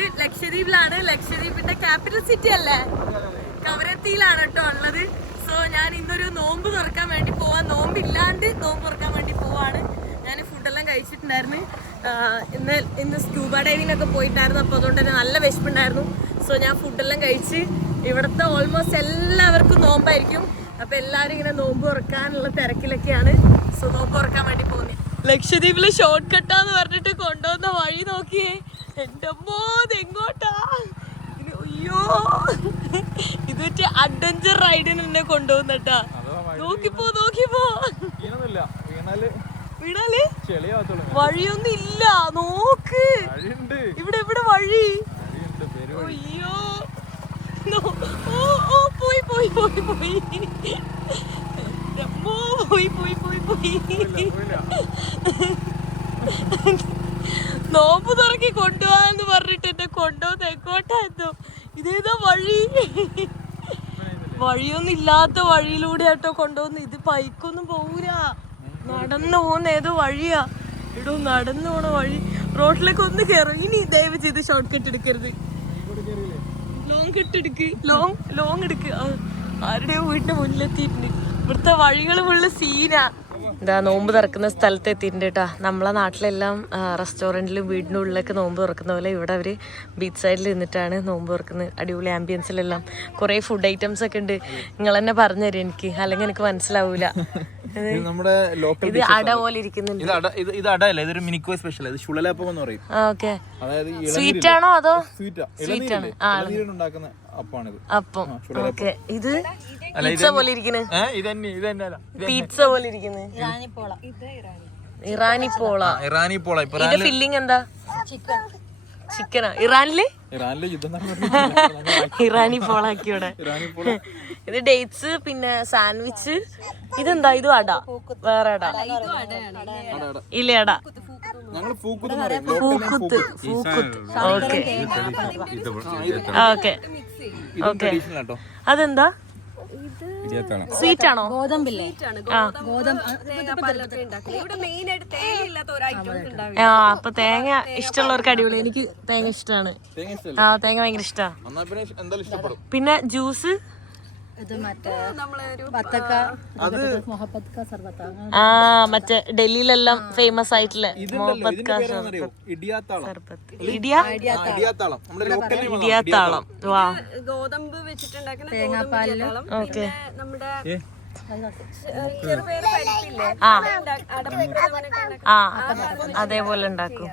ഇത് ലക്ഷദ്വീപിലാണ്. ലക്ഷദ്വീപിന്റെ capital city അല്ലേ, കവരത്തിയിലാണ് കേട്ടോ ഉള്ളത്. സോ ഞാൻ ഇന്നൊരു നോമ്പ് തുറക്കാൻ വേണ്ടി പോവാൻ, നോമ്പില്ലാണ്ട് നോമ്പ് തുറക്കാൻ വേണ്ടി പോവാണ്. ഞാൻ ഫുഡെല്ലാം കഴിച്ചിട്ടുണ്ടായിരുന്നു. ഇന്ന് സ്കൂബ ഡൈവിംഗ് പോയിട്ടായിരുന്നു. അപ്പോൾ അതുകൊണ്ട് തന്നെ നല്ല വിശപ്പുണ്ടായിരുന്നു. സോ ഞാൻ ഫുഡെല്ലാം കഴിച്ച്, ഇവിടുത്തെ ഓൾമോസ്റ്റ് എല്ലാവർക്കും നോമ്പായിരിക്കും. അപ്പോൾ എല്ലാവരും ഇങ്ങനെ നോമ്പ് തുറക്കാനുള്ള തിരക്കിലൊക്കെയാണ്. സോ നോമ്പ് തുറക്കാൻ വേണ്ടി പോകുന്നത്. ലക്ഷദ്വീപില് ഷോർട്ട് കട്ടാന്ന് പറഞ്ഞിട്ട് കൊണ്ടുവന്ന വഴി നോക്കിയേ. എൻ്റെ അമ്മോ, എങ്ങോട്ടാ? അയ്യോ, ഇത് മറ്റേ അഡ്വഞ്ചർ റൈഡിന് എന്നെ കൊണ്ടുപോകുന്നട്ടാ. നോക്കിപ്പോ വീണാല് വഴിയൊന്നും ഇല്ല. നോക്ക്, ഇവിടെ വഴി. അയ്യോ, പോയി നോമ്പ് തുറക്കി കൊണ്ടുപോവാന്ന് പറഞ്ഞിട്ട് എന്നെ കൊണ്ടുപോകുന്ന എങ്ങോട്ടായിരുന്നു? ഇതേതാ വഴി? വഴിയൊന്നും ഇല്ലാത്ത വഴിയിലൂടെ ആട്ടോ കൊണ്ടുപോകുന്നു. ഇത് ബൈക്കൊന്നും പോകൂല, നടന്നു പോകുന്ന ഏതോ വഴിയാ. ഇടൂ, നടന്നു പോണ വഴി. റോഡിലേക്ക് ഒന്ന് കയറും. ഇനി ദയവ് ചെയ്ത് ഷോർട്ട് കട്ട് എടുക്കരുത്. ലോങ് കട്ട് എടുക്ക്, ലോങ് എടുക്ക്. ആരുടെയോ വീടിന്റെ മുന്നിലെത്തിയിട്ടുണ്ട്. ഇവിടുത്തെ വഴികൾ ഫുള്ള് സീനാ. ഇതാ നോമ്പ് തുറക്കുന്ന സ്ഥലത്ത് എത്തിയിട്ടുണ്ട് കേട്ടോ. നമ്മളെ നാട്ടിലെല്ലാം റെസ്റ്റോറൻറ്റിലും വീടിൻ്റെ ഉള്ളിലൊക്കെ നോമ്പ് തുറക്കുന്ന പോലെ ഇവിടെ അവർ ബീച്ച് സൈഡിൽ നിന്നിട്ടാണ് നോമ്പ് തുറക്കുന്നത്. അടിപൊളി ആംബിയൻസിലെല്ലാം കുറേ ഫുഡ് ഐറ്റംസ് ഒക്കെ ഉണ്ട്. നിങ്ങൾ തന്നെ പറഞ്ഞുതരും എനിക്ക്, അല്ലെങ്കിൽ എനിക്ക് മനസ്സിലാവൂല. ഇത് അട പോലെ ഇരിക്കുന്നുണ്ട്. സ്വീറ്റ് ആണോ അതോ സ്വീറ്റ് ആണ്? അപ്പം ഓക്കെ. ഇത് പിസ്സ പോലെ ഇരിക്കുന്നു. പിസ്സ പോലെ ഇരിക്കുന്നു. ഇറാനി പോള. ഇതിന്റെ ഫില്ലിംഗ് എന്താ? ചിക്കനാ? ഇറാനി പോള ആക്കിയോടെ. ഇത് ഡേറ്റ്സ്, പിന്നെ സാൻഡ്വിച്ച്. ഇതെന്താ? ഇതും അട, വേറെ അട ഇല്ലേ? അട പൂക്കുത്ത്. Okay okay. അതെന്താ? സ്വീറ്റ് ആണോ? അപ്പൊ തേങ്ങ ഇഷ്ടമുള്ളവർക്ക് അടിപൊളി. എനിക്ക് തേങ്ങ ഇഷ്ടമാണ്. തേങ്ങ ഭയങ്കര ഇഷ്ടമാണ്. പിന്നെ ജ്യൂസ് മറ്റേ ഡൽഹിയിലെല്ലാം ഫേമസ് ആയിട്ടുള്ള ഇടിയാത്താളം. വാ, ഗോതമ്പ് വെച്ചിട്ടുണ്ടാക്കുന്ന തേങ്ങാപ്പാലിലും. ഓക്കെ. അതേപോലെ ഉണ്ടാക്കും.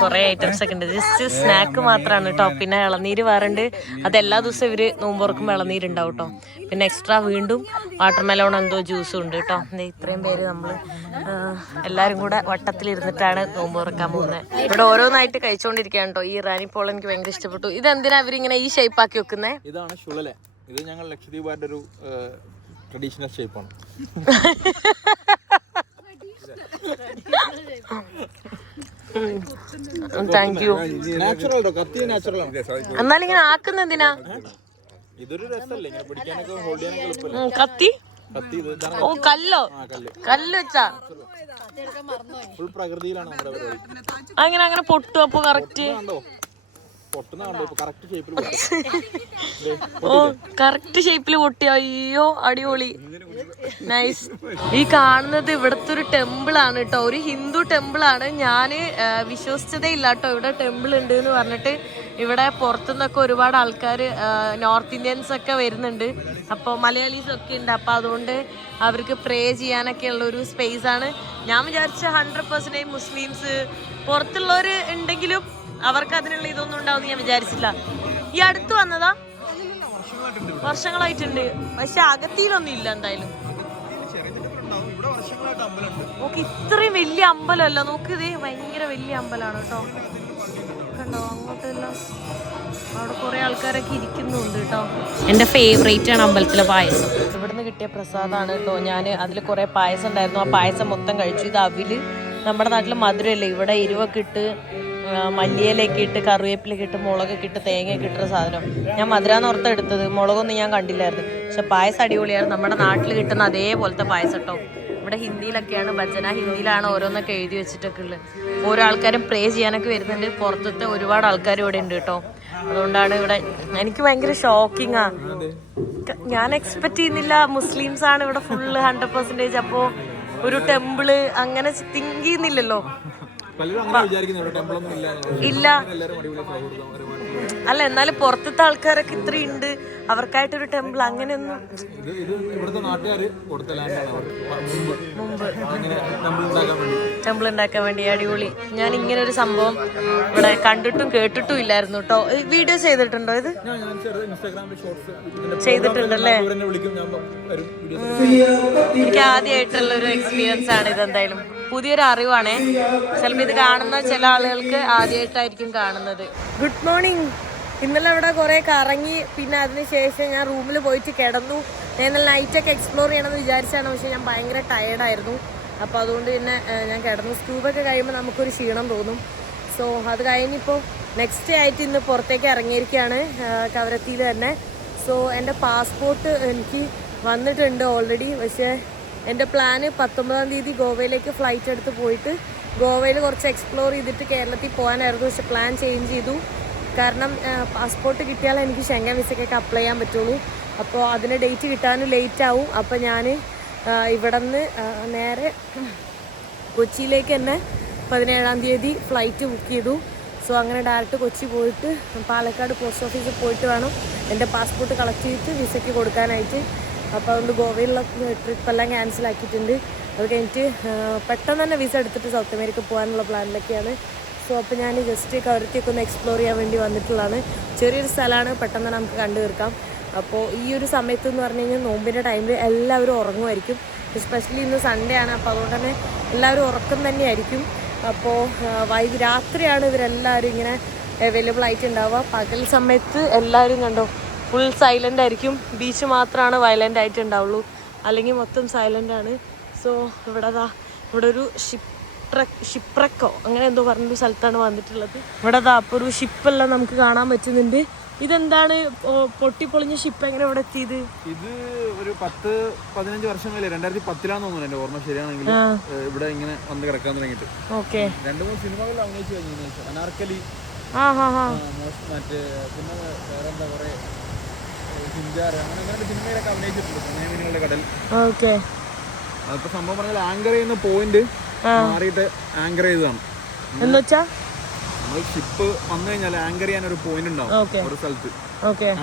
കൊറേ ഐറ്റംസ് ഒക്കെ ഉണ്ട്. ജസ്റ്റ് സ്നാക്ക് മാത്രമാണ് കേട്ടോ. പിന്നെ ഇളനീര് വേറുണ്ട്. അതെല്ലാ ദിവസവും ഇവര് നോമ്പുറക്കുമ്പോൾ ഇളനീരുണ്ടാവും കേട്ടോ. പിന്നെ എക്സ്ട്രാ വീണ്ടും വാട്ടർമെലോൺ എന്തോ ജ്യൂസും ഉണ്ട് കേട്ടോ. ഇത്രയും പേര് നമ്മള് എല്ലാരും കൂടെ വട്ടത്തിലിരുന്നിട്ടാണ് നോമ്പ് തുറക്കാൻ പോകുന്നത്. ഇവിടെ ഓരോന്നായിട്ട് കഴിച്ചോണ്ടിരിക്കുകയാണ് കേട്ടോ. ഈ ഇറാനി പോൾ എനിക്ക് ഭയങ്കര ഇഷ്ടപ്പെട്ടു. ഇതെന്തിനാ ഇവരിങ്ങനെ ഈ ഷേപ്പ് ആക്കി വെക്കുന്നത്? ഇതാണ് ഷുളലെ. ഇത് ഞങ്ങൾ ലക്ഷദ്വീപാരുടെ ഒരു ട്രഡീഷണൽ ഷേപ്പാണ്. Thank you. എന്നാലും ഇങ്ങനെ ആക്കുന്ന എന്തിനാ? ഇതൊരു രസമല്ലേ, ഇങ്ങനെ പിടിക്കാനൊക്കെ ഹോൾഡ് ചെയ്യാനൊക്കെ എളുപ്പമല്ലേ. കത്തി? ഓ, കല്ലോ? കല്ല് വെച്ചാ ഫുൾ പ്രകൃതിയിലാണ് നമ്മുടെ പരിപാടി. അങ്ങനെ പൊട്ടും. അപ്പൊ കറക്റ്റ് കറക്റ്റ് ഷേപ്പില് പൊട്ടി. അയ്യോ, അടിപൊളി, നൈസ്. ഈ കാണുന്നത് ഇവിടത്തെ ഒരു ടെമ്പിൾ ആണ് കേട്ടോ. ഒരു ഹിന്ദു ടെമ്പിൾ ആണ്. ഞാൻ വിശ്വസിച്ചതേ ഇല്ല കേട്ടോ ഇവിടെ ടെമ്പിൾ ഉണ്ട് എന്ന് പറഞ്ഞിട്ട്. ഇവിടെ പുറത്തുനിന്നൊക്കെ ഒരുപാട് ആൾക്കാർ, നോർത്ത് ഇന്ത്യൻസ് ഒക്കെ വരുന്നുണ്ട്. അപ്പോൾ മലയാളീസ് ഒക്കെ ഉണ്ട്. അപ്പോൾ അതുകൊണ്ട് അവർക്ക് പ്രേ ചെയ്യാനൊക്കെ ഉള്ള ഒരു സ്പേസ് ആണ്. ഞാൻ വിചാരിച്ച 100% മുസ്ലിംസ് പുറത്തുള്ളവർ ഉണ്ടെങ്കിലും അവർക്ക് അതിനുള്ള ഇതൊന്നും ഉണ്ടാവും ഞാൻ വിചാരിച്ചില്ല. ഈ അടുത്ത് വന്നതാ? വർഷങ്ങളായിട്ടുണ്ട്. പക്ഷെ അകത്തിയിലൊന്നും ഇല്ല എന്തായാലും. നോക്ക്, ഇത്രയും വലിയ അമ്പലമല്ല. നോക്ക്, ഇതേ ഭയങ്കര വലിയ അമ്പലമാണ് കേട്ടോ. കണ്ടോ അങ്ങോട്ടെല്ലാം? അവിടെ കുറെ ആൾക്കാരൊക്കെ ഇരിക്കുന്നുണ്ട് കേട്ടോ. എൻ്റെ ഫേവറേറ്റ് ആണ് അമ്പലത്തിലെ പായസം. ഇവിടുന്ന് കിട്ടിയ പ്രസാദമാണ് കേട്ടോ. ഞാൻ അതിൽ കുറെ പായസം ഉണ്ടായിരുന്നു. ആ പായസം മൊത്തം കഴിച്ചു. ഇത് അവില്. നമ്മുടെ നാട്ടിൽ മധുരമല്ലേ, ഇവിടെ എരിവൊക്കെ ഇട്ട് മല്ലിയിലൊക്കെ ഇട്ട് കറിവേപ്പിലൊക്കെ ഇട്ട് മുളകൊക്കെ ഇട്ട് തേങ്ങയൊക്കെ ഇട്ടൊരു സാധനം. ഞാൻ മധുരാന്ന് ഓർത്ത് എടുത്തത്, മുളകൊന്നും ഞാൻ കണ്ടില്ലായിരുന്നു. പക്ഷെ പായസം അടിപൊളിയായിരുന്നു. നമ്മുടെ നാട്ടിൽ കിട്ടുന്ന അതേപോലത്തെ പായസം കേട്ടോ. ഇവിടെ ഹിന്ദിയിലൊക്കെയാണ് ഭജന, ഹിന്ദിയിലാണ് ഓരോന്നൊക്കെ എഴുതി വെച്ചിട്ടൊക്കെ ഉള്ളത്. ഓരോ ആൾക്കാരും പ്രേ ചെയ്യാനൊക്കെ വരുന്നുണ്ട്. പുറത്തത്തെ ഒരുപാട് ആൾക്കാർ ഇവിടെ ഉണ്ട് കേട്ടോ. അതുകൊണ്ടാണ് ഇവിടെ എനിക്ക് ഭയങ്കര ഷോക്കിങ്ങാ. ഞാൻ എക്സ്പെക്ട് ചെയ്യുന്നില്ല മുസ്ലിംസ് ആണ് ഇവിടെ ഫുള്ള് 100%. അപ്പോൾ ഒരു ടെമ്പിള് അങ്ങനെ തിങ്ക് ചെയ്യുന്നില്ലല്ലോ. ഇല്ല അല്ല, എന്നാലും പുറത്തത്തെ ആൾക്കാരൊക്കെ ഇത്രയുണ്ട്, അവർക്കായിട്ടൊരു ടെമ്പിൾ അങ്ങനെയൊന്നും. മുമ്പ് ടെമ്പിൾ ഉണ്ടാക്കാൻ വേണ്ടി അടിപൊളി. ഞാൻ ഇങ്ങനെ ഒരു സംഭവം ഇവിടെ കണ്ടിട്ടും കേട്ടിട്ടും ഇല്ലായിരുന്നു കേട്ടോ. വീഡിയോ ചെയ്തിട്ടുണ്ടോ ഇത്? ചെയ്തിട്ടുണ്ടല്ലേ. എനിക്ക് ആദ്യമായിട്ടുള്ള ഒരു എക്സ്പീരിയൻസ് ആണ് ഇത്. എന്തായാലും പുതിയൊരു അറിവാണേ. ചിലപ്പോൾ ഇത് കാണുന്ന ചില ആളുകൾക്ക് ആദ്യമായിട്ടായിരിക്കും കാണുന്നത്. Good morning. ഇന്നലെ അവിടെ കുറേ കറങ്ങി, പിന്നെ അതിനുശേഷം ഞാൻ റൂമിൽ പോയിട്ട് കിടന്നു. ഞാൻ ഇന്നലെ നൈറ്റൊക്കെ എക്സ്പ്ലോർ ചെയ്യണമെന്ന് വിചാരിച്ചാണ്, പക്ഷേ ഞാൻ ഭയങ്കര ടയേർഡായിരുന്നു. അപ്പോൾ അതുകൊണ്ട് പിന്നെ ഞാൻ കിടന്നു. സ്കൂബൊക്കെ കഴിയുമ്പോൾ നമുക്കൊരു ക്ഷീണം തോന്നും. സോ അത് കഴിഞ്ഞിപ്പോൾ നെക്സ്റ്റ് ആയിട്ട് ഇന്ന് പുറത്തേക്ക് ഇറങ്ങിയിരിക്കുകയാണ്, കവരത്തിയിൽ തന്നെ. സോ എൻ്റെ പാസ്പോർട്ട് എനിക്ക് വന്നിട്ടുണ്ട് ഓൾറെഡി. പക്ഷേ എൻ്റെ പ്ലാന് 19-ാം തീയതി ഗോവയിലേക്ക് ഫ്ലൈറ്റ് എടുത്ത് പോയിട്ട് ഗോവയിൽ കുറച്ച് എക്സ്പ്ലോർ ചെയ്തിട്ട് കേരളത്തിൽ പോകാനായിരുന്നു. പക്ഷെ പ്ലാൻ ചേഞ്ച് ചെയ്തു. കാരണം പാസ്പോർട്ട് കിട്ടിയാൽ എനിക്ക് ഷെങ്കൻ വിസയ്ക്കൊക്കെ അപ്ലൈ ചെയ്യാൻ പറ്റുള്ളൂ. അപ്പോൾ അതിന് ഡേറ്റ് കിട്ടാനും ലേറ്റ് ആവും. അപ്പോൾ ഞാൻ ഇവിടെ നിന്ന് നേരെ കൊച്ചിയിലേക്ക് തന്നെ 17-ാം തീയതി ഫ്ലൈറ്റ് ബുക്ക് ചെയ്തു. സോ അങ്ങനെ ഡയറക്റ്റ് കൊച്ചി പോയിട്ട് പാലക്കാട് പോസ്റ്റ് ഓഫീസിൽ പോയിട്ട് വേണം എൻ്റെ പാസ്പോർട്ട് കളക്ട് ചെയ്തിട്ട് വിസയ്ക്ക് കൊടുക്കാനായിട്ട്. അപ്പോൾ അതുകൊണ്ട് ഗോവയിലുള്ള ട്രിപ്പെല്ലാം ക്യാൻസൽ ആക്കിയിട്ടുണ്ട്. അത് കഴിഞ്ഞിട്ട് പെട്ടെന്ന് തന്നെ വിസ എടുത്തിട്ട് സൗത്ത് അമേരിക്ക പോകാനുള്ള പ്ലാനിലൊക്കെയാണ്. സോ അപ്പോൾ ഞാൻ ജസ്റ്റ് കവരത്തിയൊക്കെ ഒന്ന് എക്സ്പ്ലോർ ചെയ്യാൻ വേണ്ടി വന്നിട്ടുള്ളതാണ്. ചെറിയൊരു സ്ഥലമാണ്, പെട്ടെന്ന് നമുക്ക് കണ്ടു തീർക്കാം. അപ്പോൾ ഈ ഒരു സമയത്ത് എന്ന് പറഞ്ഞു കഴിഞ്ഞാൽ നോമ്പിൻ്റെ ടൈമിൽ എല്ലാവരും ഉറങ്ങുമായിരിക്കും. എസ്പെഷ്യലി ഇന്ന് സൺഡേ ആണ്. അപ്പോൾ അതുകൊണ്ട് തന്നെ എല്ലാവരും ഉറക്കം തന്നെയായിരിക്കും. അപ്പോൾ രാത്രിയാണ് ഇവരെല്ലാവരും ഇങ്ങനെ അവൈലബിൾ ആയിട്ടുണ്ടാവുക. പകൽ സമയത്ത് എല്ലാവരും കണ്ടോ ഫുൾ സൈലൻ്റ് ആയിരിക്കും. ബീച്ച് മാത്രമാണ് വയലൻ്റ് ആയിട്ട് ഉണ്ടാവുള്ളൂ, അല്ലെങ്കിൽ മൊത്തം സൈലൻ്റ് ആണ്. സോ ഇവിടെ ഒരു ഷിപ്രക്കോ അങ്ങനെ എന്തോ പറഞ്ഞൊരു സ്ഥലത്താണ് വന്നിട്ടുള്ളത്. ഇവിടെ അപ്പോൾ ഒരു ഷിപ്പെല്ലാം നമുക്ക് കാണാൻ പറ്റുന്നുണ്ട്. ഇതെന്താണ് പൊട്ടിപ്പൊളിഞ്ഞ ഷിപ്പ് എങ്ങനെ ഇവിടെ എത്തിയത്? ഇത് ഒരു 10-15 വർഷം മേലെ 2010-ലാന്ന് തോന്നുന്നു എൻ്റെ ഓർമ്മ ശരിയാണെങ്കിൽ ഇവിടെ ഇങ്ങനെ വന്ന് കിടക്കാൻ തുടങ്ങിയിട്ട്. ഓക്കെ, 2-3 സിനിമകളിൽ അഭിനയിച്ചു കഴിഞ്ഞു. അനാർക്കലി, മറ്റേ പിന്നെ വേറെന്താ കുറെ ഹിന്ദാർ, അങ്ങനെ സിനിമയിലൊക്കെ അഭിനയിച്ചിട്ടുണ്ട്. പുണ്യമീനുകളുടെ കടൽ. ഓക്കെ, അതിപ്പോ സംഭവം പറഞ്ഞാൽ ആങ്കർ ചെയ്യുന്ന പോയിന്റ് മാറിയിട്ട് ആങ്കർ ചെയ്തതാണ്. എന്നുവെച്ചാ നമ്മൾ ഷിപ്പ് വന്നു കഴിഞ്ഞാൽ ആങ്കർ ചെയ്യാൻ ഒരു പോയിന്റ് ഉണ്ടാവും ഒരു സ്ഥലത്ത്,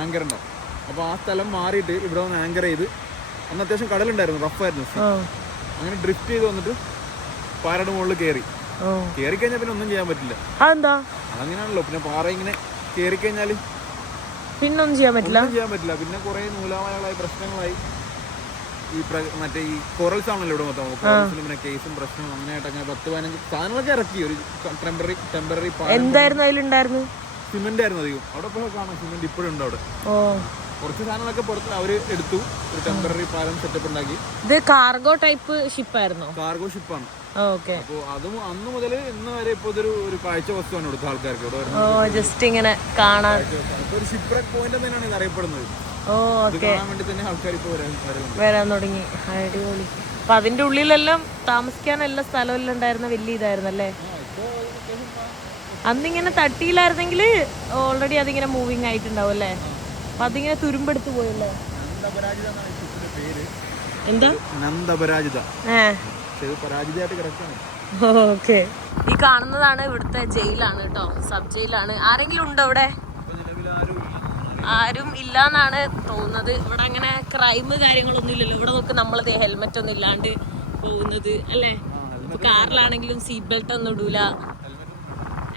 ആങ്കർ ഉണ്ടാവും. അപ്പൊ ആ സ്ഥലം മാറിയിട്ട് ഇവിടെ വന്ന് ആങ്കർ ചെയ്ത്, അന്ന് അത്യാവശ്യം കടലുണ്ടായിരുന്നു, റഫായിരുന്നു. അങ്ങനെ ഡ്രിഫ്റ്റ് ചെയ്ത് വന്നിട്ട് പാറയുടെ മുകളിൽ കയറി കഴിഞ്ഞാൽ പിന്നെ ഒന്നും ചെയ്യാൻ പറ്റില്ല. അതങ്ങനെയാണല്ലോ. പിന്നെ പാറ ഇങ്ങനെ കയറി കഴിഞ്ഞാല് പിന്നെ ഒന്നും ചെയ്യാൻ പറ്റില്ല. പിന്നെ കുറെ നൂലാമാലകളായി പ്രശ്നങ്ങളായി. മറ്റേ ഈ കോറൽസ് ആണല്ലോ ഇവിടെ മൊത്തം. കോറൽസിൽ പിന്നെ കേസും പ്രശ്നവും അങ്ങനെയായിട്ട് അങ്ങനെ 10-15 സാധനങ്ങളൊക്കെ ഇറക്കി. ഒരു ടെമ്പററി എന്തായിരുന്നു അതിലുണ്ടായിരുന്നു? സിമെന്റ് ആയിരുന്നു അധികം. അവിടെ പോയി കാണാം, സിമെന്റ് ഇപ്പോഴും ഉണ്ട് അവിടെ. കുറച്ച് സാധനങ്ങളൊക്കെ പുറത്ത് അവര് എടുത്തു, ഒരു ടെമ്പററി പാലം സെറ്റപ്പ് ഉണ്ടാക്കി. ഇത് കാർഗോ ടൈപ്പ് ഷിപ്പായിരുന്നു? കാർഗോ ഷിപ്പാണ്. അപ്പോൾ അതും അന്ന് മുതൽ ഇന്ന് വരെ ഇപ്പോൾ ഒരു കാഴ്ച വസ്തുവാണ് ഇവിടുത്തെ ആൾക്കാർക്ക്. ജസ്റ്റ് ഇങ്ങനെ കാണാൻ ഒരു ഷിപ്പ്രക്ക് പോയിന്റ് തന്നെയാണ് ഇത് അറിയപ്പെടുന്നത്. വരാൻ തുടങ്ങി. അടിപൊളി. അപ്പൊ അതിന്റെ ഉള്ളിലെല്ലാം താമസിക്കാൻ എല്ലാ സ്ഥലമെല്ലാം ഉണ്ടായിരുന്ന വലിയ ഇതായിരുന്നല്ലേ. അന്നിങ്ങനെ തട്ടിയിലായിരുന്നെങ്കിൽ ഓൾറെഡി അതിങ്ങനെ മൂവിങ് ആയിട്ടുണ്ടാവും അല്ലേ. അപ്പൊ അതിങ്ങനെ തുരുമ്പെടുത്ത് പോയല്ലേ. എന്താ നന്ദപരാജിത. ഓക്കെ, ഈ കാണുന്നതാണ് ഇവിടുത്തെ ജയിലാണ് കേട്ടോ, സബ് ജയിലാണ്. ആരെങ്കിലും ഉണ്ടോ ഇവിടെ? ആരും ഇല്ലാന്നാണ് തോന്നുന്നത്. ഇവിടെ അങ്ങനെ ക്രൈം കാര്യങ്ങളൊന്നും ഇല്ലല്ലോ. ഇവിടെ നോക്ക്, നമ്മളത് ഹെൽമെറ്റ് ഒന്നും ഇല്ലാണ്ട് പോകുന്നത് അല്ലേ. ഇപ്പൊ കാറിലാണെങ്കിലും സീറ്റ് ബെൽറ്റ് ഒന്നും ഇടൂല,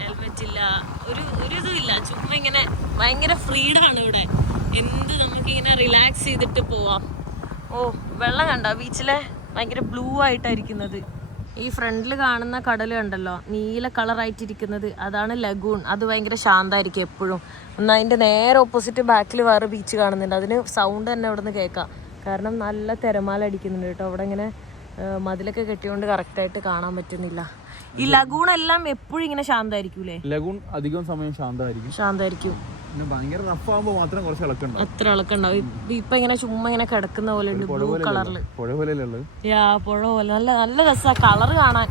ഹെൽമെറ്റ് ഇല്ല, ഒരു ഇതും ഇല്ല. ചുമ്മാ ഇങ്ങനെ ഭയങ്കര ഫ്രീഡം ആണ് ഇവിടെ. എന്ത് നമുക്കിങ്ങനെ റിലാക്സ് ചെയ്തിട്ട് പോവാം. വെള്ളം കണ്ടോ ബീച്ചിലെ? ഭയങ്കര ബ്ലൂ ആയിട്ടായിരിക്കുന്നത്. ഈ ഫ്രണ്ടിൽ കാണുന്ന കടൽ കണ്ടല്ലോ, നീല കളറായിട്ടിരിക്കുന്നത്, അതാണ് ലഗൂൺ. അത് ഭയങ്കര ശാന്തമായിരിക്കും എപ്പോഴും. എന്നാൽ അതിൻ്റെ നേരെ ഓപ്പോസിറ്റ് ബാക്കിൽ വേറെ ബീച്ച് കാണുന്നുണ്ട്. അതിന് സൗണ്ട് തന്നെ അവിടെ നിന്ന് കേൾക്കാം. കാരണം നല്ല തിരമാല അടിക്കുന്നുണ്ട് കേട്ടോ. അവിടെ ഇങ്ങനെ മതിലൊക്കെ കെട്ടിയോണ്ട് കറക്റ്റായിട്ട് കാണാൻ പറ്റുന്നില്ല. ഈ ലഗൂൺ എല്ലാം എപ്പോഴും ഇങ്ങനെ ശാന്തമായിരിക്കൂലേ? ലഗൂൺ അധികം സമയം ശാന്തമായിരിക്കും. പിന്നെ ഭയങ്കര റഫ് ആകുമ്പോ മാത്രം കുറച്ച് ഇളക്കുണ്ടാവും. അത്ര ഇളക്കുണ്ടാവും. ഇപ്പൊ ഇങ്ങനെ ചുമ്മാ ഇങ്ങനെ കിടക്കുന്ന പോലെ ഉണ്ട്, ബ്ലൂ കളറില്. പുഴ പോലെയല്ലേ ഉള്ളത്? യാ, പുഴ പോലെ. നല്ല നല്ല രസാ കളർ കാണാൻ.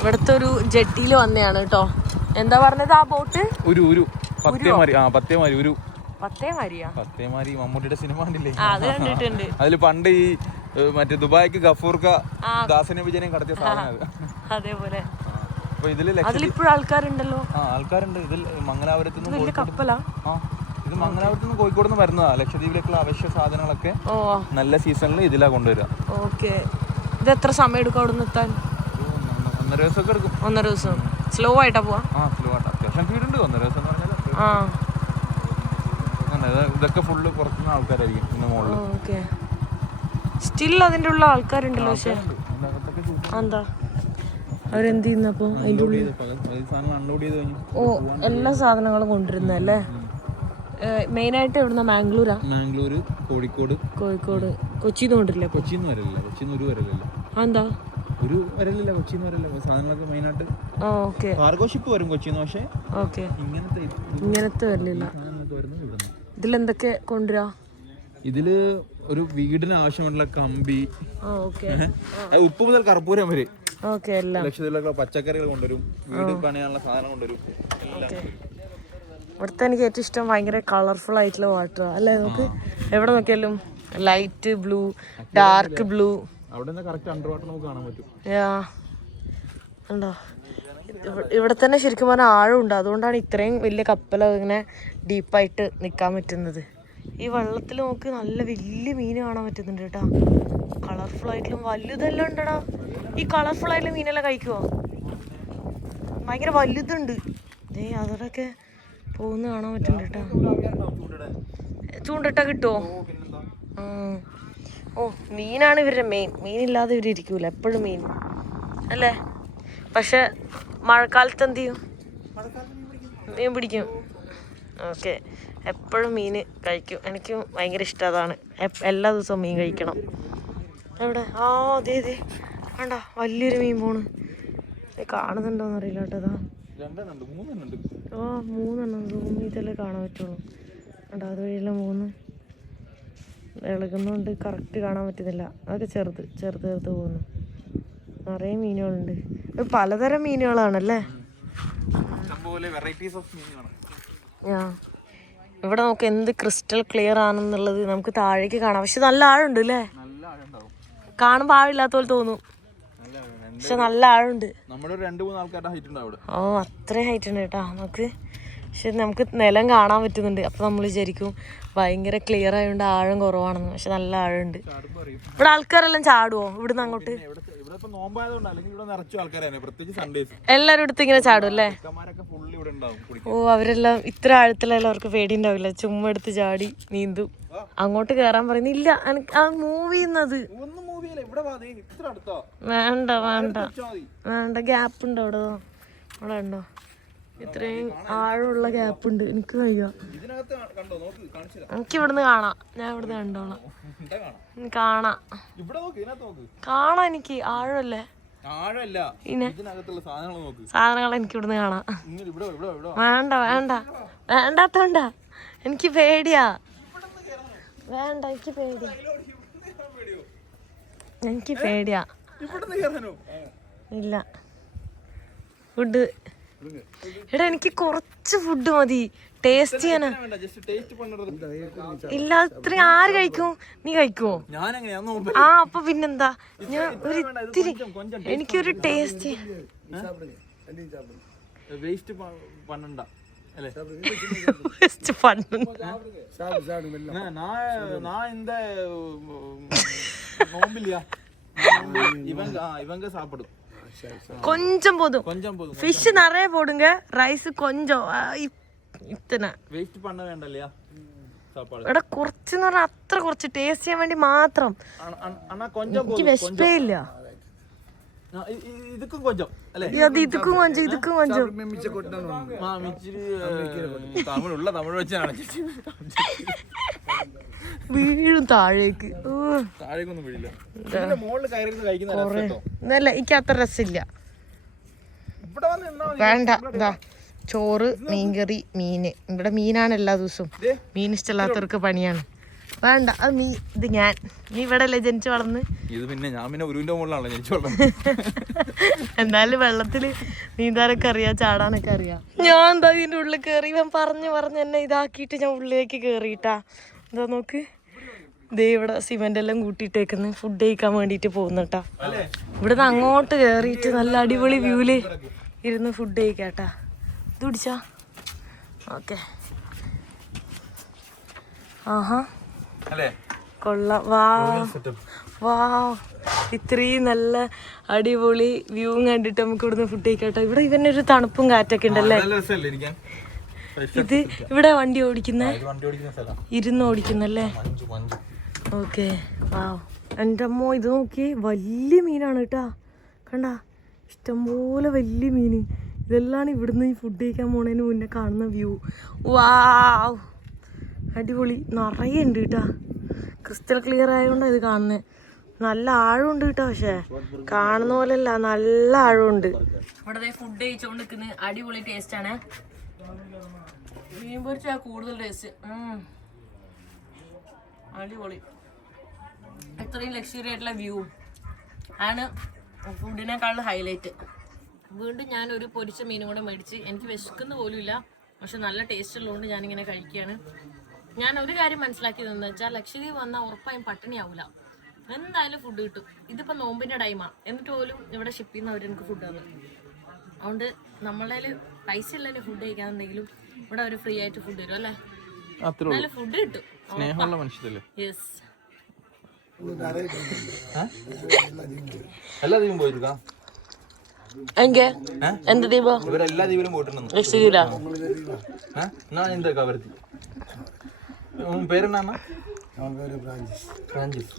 ഇവിടുത്തെ ഒരു ജെട്ടിയിൽ വന്നെയാണ് കേട്ടോ. എന്താ പറഞ്ഞത് ആ ബോട്ട്? പത്തേമാരി മമ്മൂട്ടിയുടെ സിനിമ കണ്ടില്ലേ? അത് കണ്ടിട്ടുണ്ട്. അതില് പണ്ട് ഈ മറ്റേ ദുബായിക്ക് ഗഫൂർക്ക ദാസനെ വിജയനെ കടത്തിയ സാധനം. അതേപോലെ അപ്പൊ ഇതില് അതിലിപ്പോഴും ആൾക്കാരുണ്ടല്ലോ. ആൾക്കാരുണ്ട്. ഇതിൽ മംഗലാപുരത്ത് നിന്ന് കപ്പലാ. ഇത് മംഗലാപുരത്ത് നിന്ന് കോഴിക്കോട് നിന്ന് വരുന്നതാ. ലക്ഷദ്വീപിലേക്കുള്ള അവശ്യ സാധനങ്ങളൊക്കെ നല്ല സീസണിൽ ഇതിലാ കൊണ്ടുവരിക. ഓക്കെ. ഇത് എത്ര സമയം എടുക്കും അവിടെ നിന്ന് എത്താൻ? 1.5 ദിവസമൊക്കെ എടുക്കും. 1.5 ദിവസം. സ്ലോ ആയിട്ടാ പോവാ? സ്ലോ ആയിട്ടാ. അത്യാവശ്യം സ്പീഡുണ്ട്. 1.5 ദിവസം എന്ന് പറഞ്ഞാൽ ഇതൊക്കെ ഫുള്ള് പുറത്തുനിന്ന് ആൾക്കാരായിരിക്കും ഇതിന് മുകളിൽ. ഓക്കെ. സ്റ്റിൽ അതിന്റെ ഉള്ള ആൾക്കാരുണ്ടല്ലോ. പക്ഷെ എന്താ അവരെന്ത് ചെയ്യുന്നപ്പോ അതിന്റെ ഉള്ളിൽ എല്ലാ സാധനങ്ങളും കൊണ്ടുവരുന്നല്ലേ? മെയിനായിട്ട് എവിടുന്ന? മാംഗ്ലൂരാ? മാംഗ്ലൂര്, കോഴിക്കോട്. കൊച്ചിന്ന് കൊണ്ടിരില്ല? കൊച്ചിന്ന് വരലില്ല. കൊച്ചിന്ന് ഒരു വരലില്ല. എന്താ ഒരു വരലില്ല? കൊച്ചിന്ന് വരലില്ല. സാധനങ്ങളൊക്കെ മെയിനായിട്ട് കാർഗോ ഷിപ്പ് വരും കൊച്ചിന്ന്. പക്ഷെ ഇങ്ങനത്തെ വരലില്ല. ഇതിലെന്തൊക്കെ കൊണ്ടുവരാ? ഇതില് ഒരു വീടിന് ആവശ്യമുള്ള കമ്പി, ഉപ്പ് മുതൽ കർപ്പൂരം വരെ ലക്ഷദ്വീപിലൊക്കെ പച്ചക്കറികൾ കൊണ്ടുവരും. വീട് പണിയാനുള്ള സാധനം കൊണ്ടുവരും. ഇവിടുത്തെ എനിക്ക് ഏറ്റവും ഇഷ്ടം ഭയങ്കര കളർഫുൾ ആയിട്ടുള്ള വാട്ടർ അല്ലേ? നമുക്ക് എവിടെ നോക്കിയാലും ലൈറ്റ് ബ്ലൂ, ഡാർക്ക് ബ്ലൂ. ഇവിടെ തന്നെ ശരിക്കും പറഞ്ഞാൽ ആഴമുണ്ട്. അതുകൊണ്ടാണ് ഇത്രയും വലിയ കപ്പൽ ഇങ്ങനെ ഡീപ്പായിട്ട് നിൽക്കാൻ പറ്റുന്നത്. ഈ വെള്ളത്തിൽ നോക്ക് നല്ല വലിയ മീന് കാണാൻ പറ്റുന്നുണ്ട് കേട്ടോ. കളർഫുൾ ആയിട്ടുള്ള വലുതെല്ലാം ഉണ്ടടാ. ഈ കളർഫുൾ ആയിട്ടുള്ള മീനെല്ലാം കഴിക്കുവോ? ഭയങ്കര വലുതുണ്ട്. അതോടൊക്കെ പോകുന്ന കാണാൻ പറ്റുന്നുണ്ട് കേട്ടോ. ചൂണ്ടിട്ടാ കിട്ടുമോ? മീനാണ് ഇവരുടെ മെയിൻ. മീനില്ലാതെ ഇവർ ഇരിക്കൂല. എപ്പോഴും മീൻ അല്ലേ? പക്ഷെ മഴക്കാലത്ത് എന്ത് ചെയ്യും? മീൻ പിടിക്കും. ഓക്കെ. എപ്പോഴും മീൻ കഴിക്കും. എനിക്ക് ഭയങ്കര ഇഷ്ടം അതാണ്. എല്ലാ ദിവസവും മീൻ കഴിക്കണം. എവിടെ? അതെ വേണ്ട, വലിയൊരു മീൻ പോണ്. കാണുന്നുണ്ടോന്ന് അറിയില്ല കേട്ടോ. അതാ 3 സൂം ഇതല്ലേ കാണാൻ പറ്റുള്ളൂ. കേട്ടോ അതുവഴിയെല്ലാം 3 ഇളകുന്നോണ്ട് കറക്റ്റ് കാണാൻ പറ്റുന്നില്ല. അതൊക്കെ ചെറുത് പോകുന്നു. നിറയെ മീനുകളുണ്ട്. പലതരം മീനുകളാണല്ലേ? ഇവിടെ നമുക്ക് എന്ത് ക്രിസ്റ്റൽ ക്ലിയർ ആണെന്നുള്ളത് നമുക്ക് താഴേക്ക് കാണാം. പക്ഷെ നല്ല ആഴുണ്ട് അല്ലേ? കാണുമ്പോൾ ആഴില്ലാത്ത പോലെ തോന്നും, പക്ഷെ നല്ല ആഴുണ്ട്. അത്രയും ഹൈറ്റ് ഉണ്ട് കേട്ടോ നമുക്ക്. പക്ഷെ നമുക്ക് നിലം കാണാൻ പറ്റുന്നുണ്ട്. അപ്പം നമ്മൾ വിചാരിക്കും ഭയങ്കര ക്ലിയർ ആയതുകൊണ്ട് ആഴം കുറവാണെന്ന്. പക്ഷെ നല്ല ആഴമുണ്ട്. ഇവിടെ ആൾക്കാരെല്ലാം ചാടുവോ ഇവിടുന്ന് അങ്ങോട്ട്? എല്ലാരും ഇവിടുത്തെ ഇങ്ങനെ ചാടും അല്ലേ? അവരെല്ലാം ഇത്ര ആഴത്തിലല്ല, അവർക്ക് പേടിയുണ്ടാവില്ല. ചുമ്മാ എടുത്ത് ചാടി നീന്തും. അങ്ങോട്ട് കേറാൻ പറയുന്നില്ല. ആ മൂവ് ചെയ്യുന്നത് വേണ്ട ഗ്യാപ്പ് ഉണ്ട് അവിടെ ഉണ്ടോ? ഇത്രയും ആഴമുള്ള ഗ്യാപ്പ് ഉണ്ട്. എനിക്ക് വയ്യ. എനിക്ക് ഇവിടുന്ന് കാണാം. ഞാൻ ഇവിടുന്ന് കണ്ടോളാം. കാണാം എനിക്ക്. ആഴമല്ലേ? സാധനങ്ങൾ എനിക്ക് ഇവിടുന്ന് കാണാം. വേണ്ടാത്തോണ്ടാ. എനിക്ക് പേടിയാ. എനിക്ക് പേടിയാ. ഇല്ല ഫുഡ് എടാ എനിക്ക് കുറച്ച് ഫുഡ് മതി ടേസ്റ്റ് ചെയ്യാനാ. ഇല്ല ഇത്രയും ആര് കഴിക്കും? നീ കഴിക്കുമോ? അപ്പൊ പിന്നെന്താ, ഞാൻ ഒരു ഇത്തിരി എനിക്കൊരു ടേസ്റ്റ്. கொஞ்சம் போதும். ஃபிஷ் நிறைய போடுங்க, ரைஸ் கொஞ்சம் ഇത്തന വേസ്റ്റ് പണ്ണ വേണ്ടല്ലയാ സാപ്പാട്. എടാ കുറച്ചെന്ന് പറഞ്ഞാൽ അത്ര കുറച്ച് ടേസ്റ്റ് ചെയ്യാൻ വേണ്ടി മാത്രം. എനിക്ക് വിശപ്പേ ഇല്ല. ഇതൊക്കും കൊഞ്ചം അല്ലേ? ഇതുക്കും കൊഞ്ചം ഇതുക്കും കൊഞ്ചം തമിഴുള്ള തമിഴ് വെച്ചാണ് വീഴും താഴേക്ക്. താഴേക്കൊന്നും വീഴില്ല. മുകളിൽ കയറി കഴിക്കുന്ന എനിക്ക് അത്ര രസമില്ല. വേണ്ട. ഇതാ ചോറ്, മീൻകറി, മീന്. ഇവിടെ മീനാണ് എല്ലാ ദിവസവും. മീൻ ഇഷ്ടമില്ലാത്തവർക്ക് പണിയാണ്. വേണ്ട. അത് ഇത് ഞാൻ നീ ഇവിടെ അല്ലേ ജനിച്ചു വളർന്ന്? ഇത് പിന്നെ ഞാൻ പിന്നെ ഉരുവിന്റെ മുകളിലാണല്ലോ ജനിച്ചു വളർന്നത്. എന്നാലും വെള്ളത്തില് നീന്താനൊക്കെ അറിയാം, ചാടാനൊക്കെ അറിയാം. ഞാൻ എന്താ ഇതിന്റെ ഉള്ളിൽ കയറി ഇവൻ പറഞ്ഞ് എന്നെ ഇതാക്കിയിട്ട് ഞാൻ ഉള്ളിലേക്ക് കേറിയിട്ടാ. എന്താ നോക്ക്, ദേ ഇവിടെ സിമെന്റ് എല്ലാം കൂട്ടിയിട്ടേക്കുന്നു. ഫുഡ് കഴിക്കാൻ വേണ്ടിട്ട് പോകുന്നട്ടാ. ഇവിടുന്ന് അങ്ങോട്ട് കേറിയിട്ട് നല്ല അടിപൊളി വ്യൂല് ഇരുന്ന് ഫുഡ് കഴിക്കാട്ടാ. ഇത് പിടിച്ചാ ഓക്കെ. ആഹാ കൊള്ളാം. വാ ഇത്രയും നല്ല അടിപൊളി വ്യൂ കണ്ടിട്ട് നമുക്ക് ഇവിടുന്ന് ഫുഡ് കഴിക്കാട്ടോ. ഇവിടെ ഇവനൊരു തണുപ്പും കാറ്റൊക്കെ ഉണ്ടല്ലേ. ഇത് ഇവിടെ വണ്ടി ഓടിക്കുന്ന ഇരുന്ന് ഓടിക്കുന്നല്ലേ. ഓക്കെ. വാവ്. എൻ്റെ അമ്മോ ഇത് നോക്കി, വലിയ മീനാണ് കേട്ടാ. കണ്ടാ, ഇഷ്ടംപോലെ വലിയ മീന്. ഇതെല്ലാം ഇവിടുന്ന് ഈ ഫുഡ് കഴിക്കാൻ പോണതിന് മുന്നേ കാണുന്ന വ്യൂ. വാവ്, അടിപൊളി. നിറയെ ഉണ്ട് കേട്ടാ. ക്രിസ്റ്റൽ ക്ലിയർ ആയതുകൊണ്ടാണ് ഇത് കാണുന്നത്. നല്ല ആഴമുണ്ട് കേട്ടോ. പക്ഷേ കാണുന്ന പോലെയല്ല, നല്ല ആഴമുണ്ട്. ഇവിടെ ഫുഡ് കഴിച്ചോണ്ട് നിൽക്കുന്നത് അടിപൊളി ടേസ്റ്റ് ആണ്. മീൻ പൊരിച്ചാ കൂടുതൽ ടേസ്റ്റ്. അടിപൊളി. ഇത്രയും ലക്ഷറി ആയിട്ടുള്ള വ്യൂ ആണ് ഫുഡിനേക്കാളും ഹൈലൈറ്റ്. വീണ്ടും ഞാൻ ഒരു പൊരിച്ച മീനും കൂടെ മേടിച്ച്. എനിക്ക് വിശക്കുന്ന പോലും ഇല്ല, പക്ഷെ നല്ല ടേസ്റ്റ് ഉള്ളതുകൊണ്ട് ഞാനിങ്ങനെ കഴിക്കുകയാണ്. ഞാൻ ഒരു കാര്യം മനസ്സിലാക്കിയതെന്ന് വെച്ചാൽ ലക്ഷദ്വീപ് വന്നാൽ ഉറപ്പായും പട്ടിണിയാവില്ല. എന്തായാലും ഫുഡ് കിട്ടും. ഇതിപ്പോൾ നോമ്പിൻ്റെ ടൈമാണ്, എന്നിട്ട് പോലും ഇവിടെ ഷിപ്പ് ചെയ്യുന്നവർ എനിക്ക് ഫുഡ് തന്നു. അതുകൊണ്ട് നമ്മളുടെ പൈസ ഇല്ലല്ലേ ഫുഡ് കഴിക്കാന്നുണ്ടെങ്കിലും ഇവിടെ അവർ ഫ്രീ ആയിട്ട് ഫുഡ് തരും അല്ലേ. നല്ല ഫുഡ് കിട്ടും. സ്നേഹമുള്ള മനുഷ്യരല്ലേ. യെസ്. എല്ലാ ദ്വീപും പോയിരിക്കാം. എന്ത് ദ്വീപോ? ഇവരെല്ലാ ദ്വീപിലും പോയിട്ടുണ്ടെന്ന്. എന്താ കവർത്തി பேர் என்னன்னா? அவன் பேரு பிரான்சிஸ்.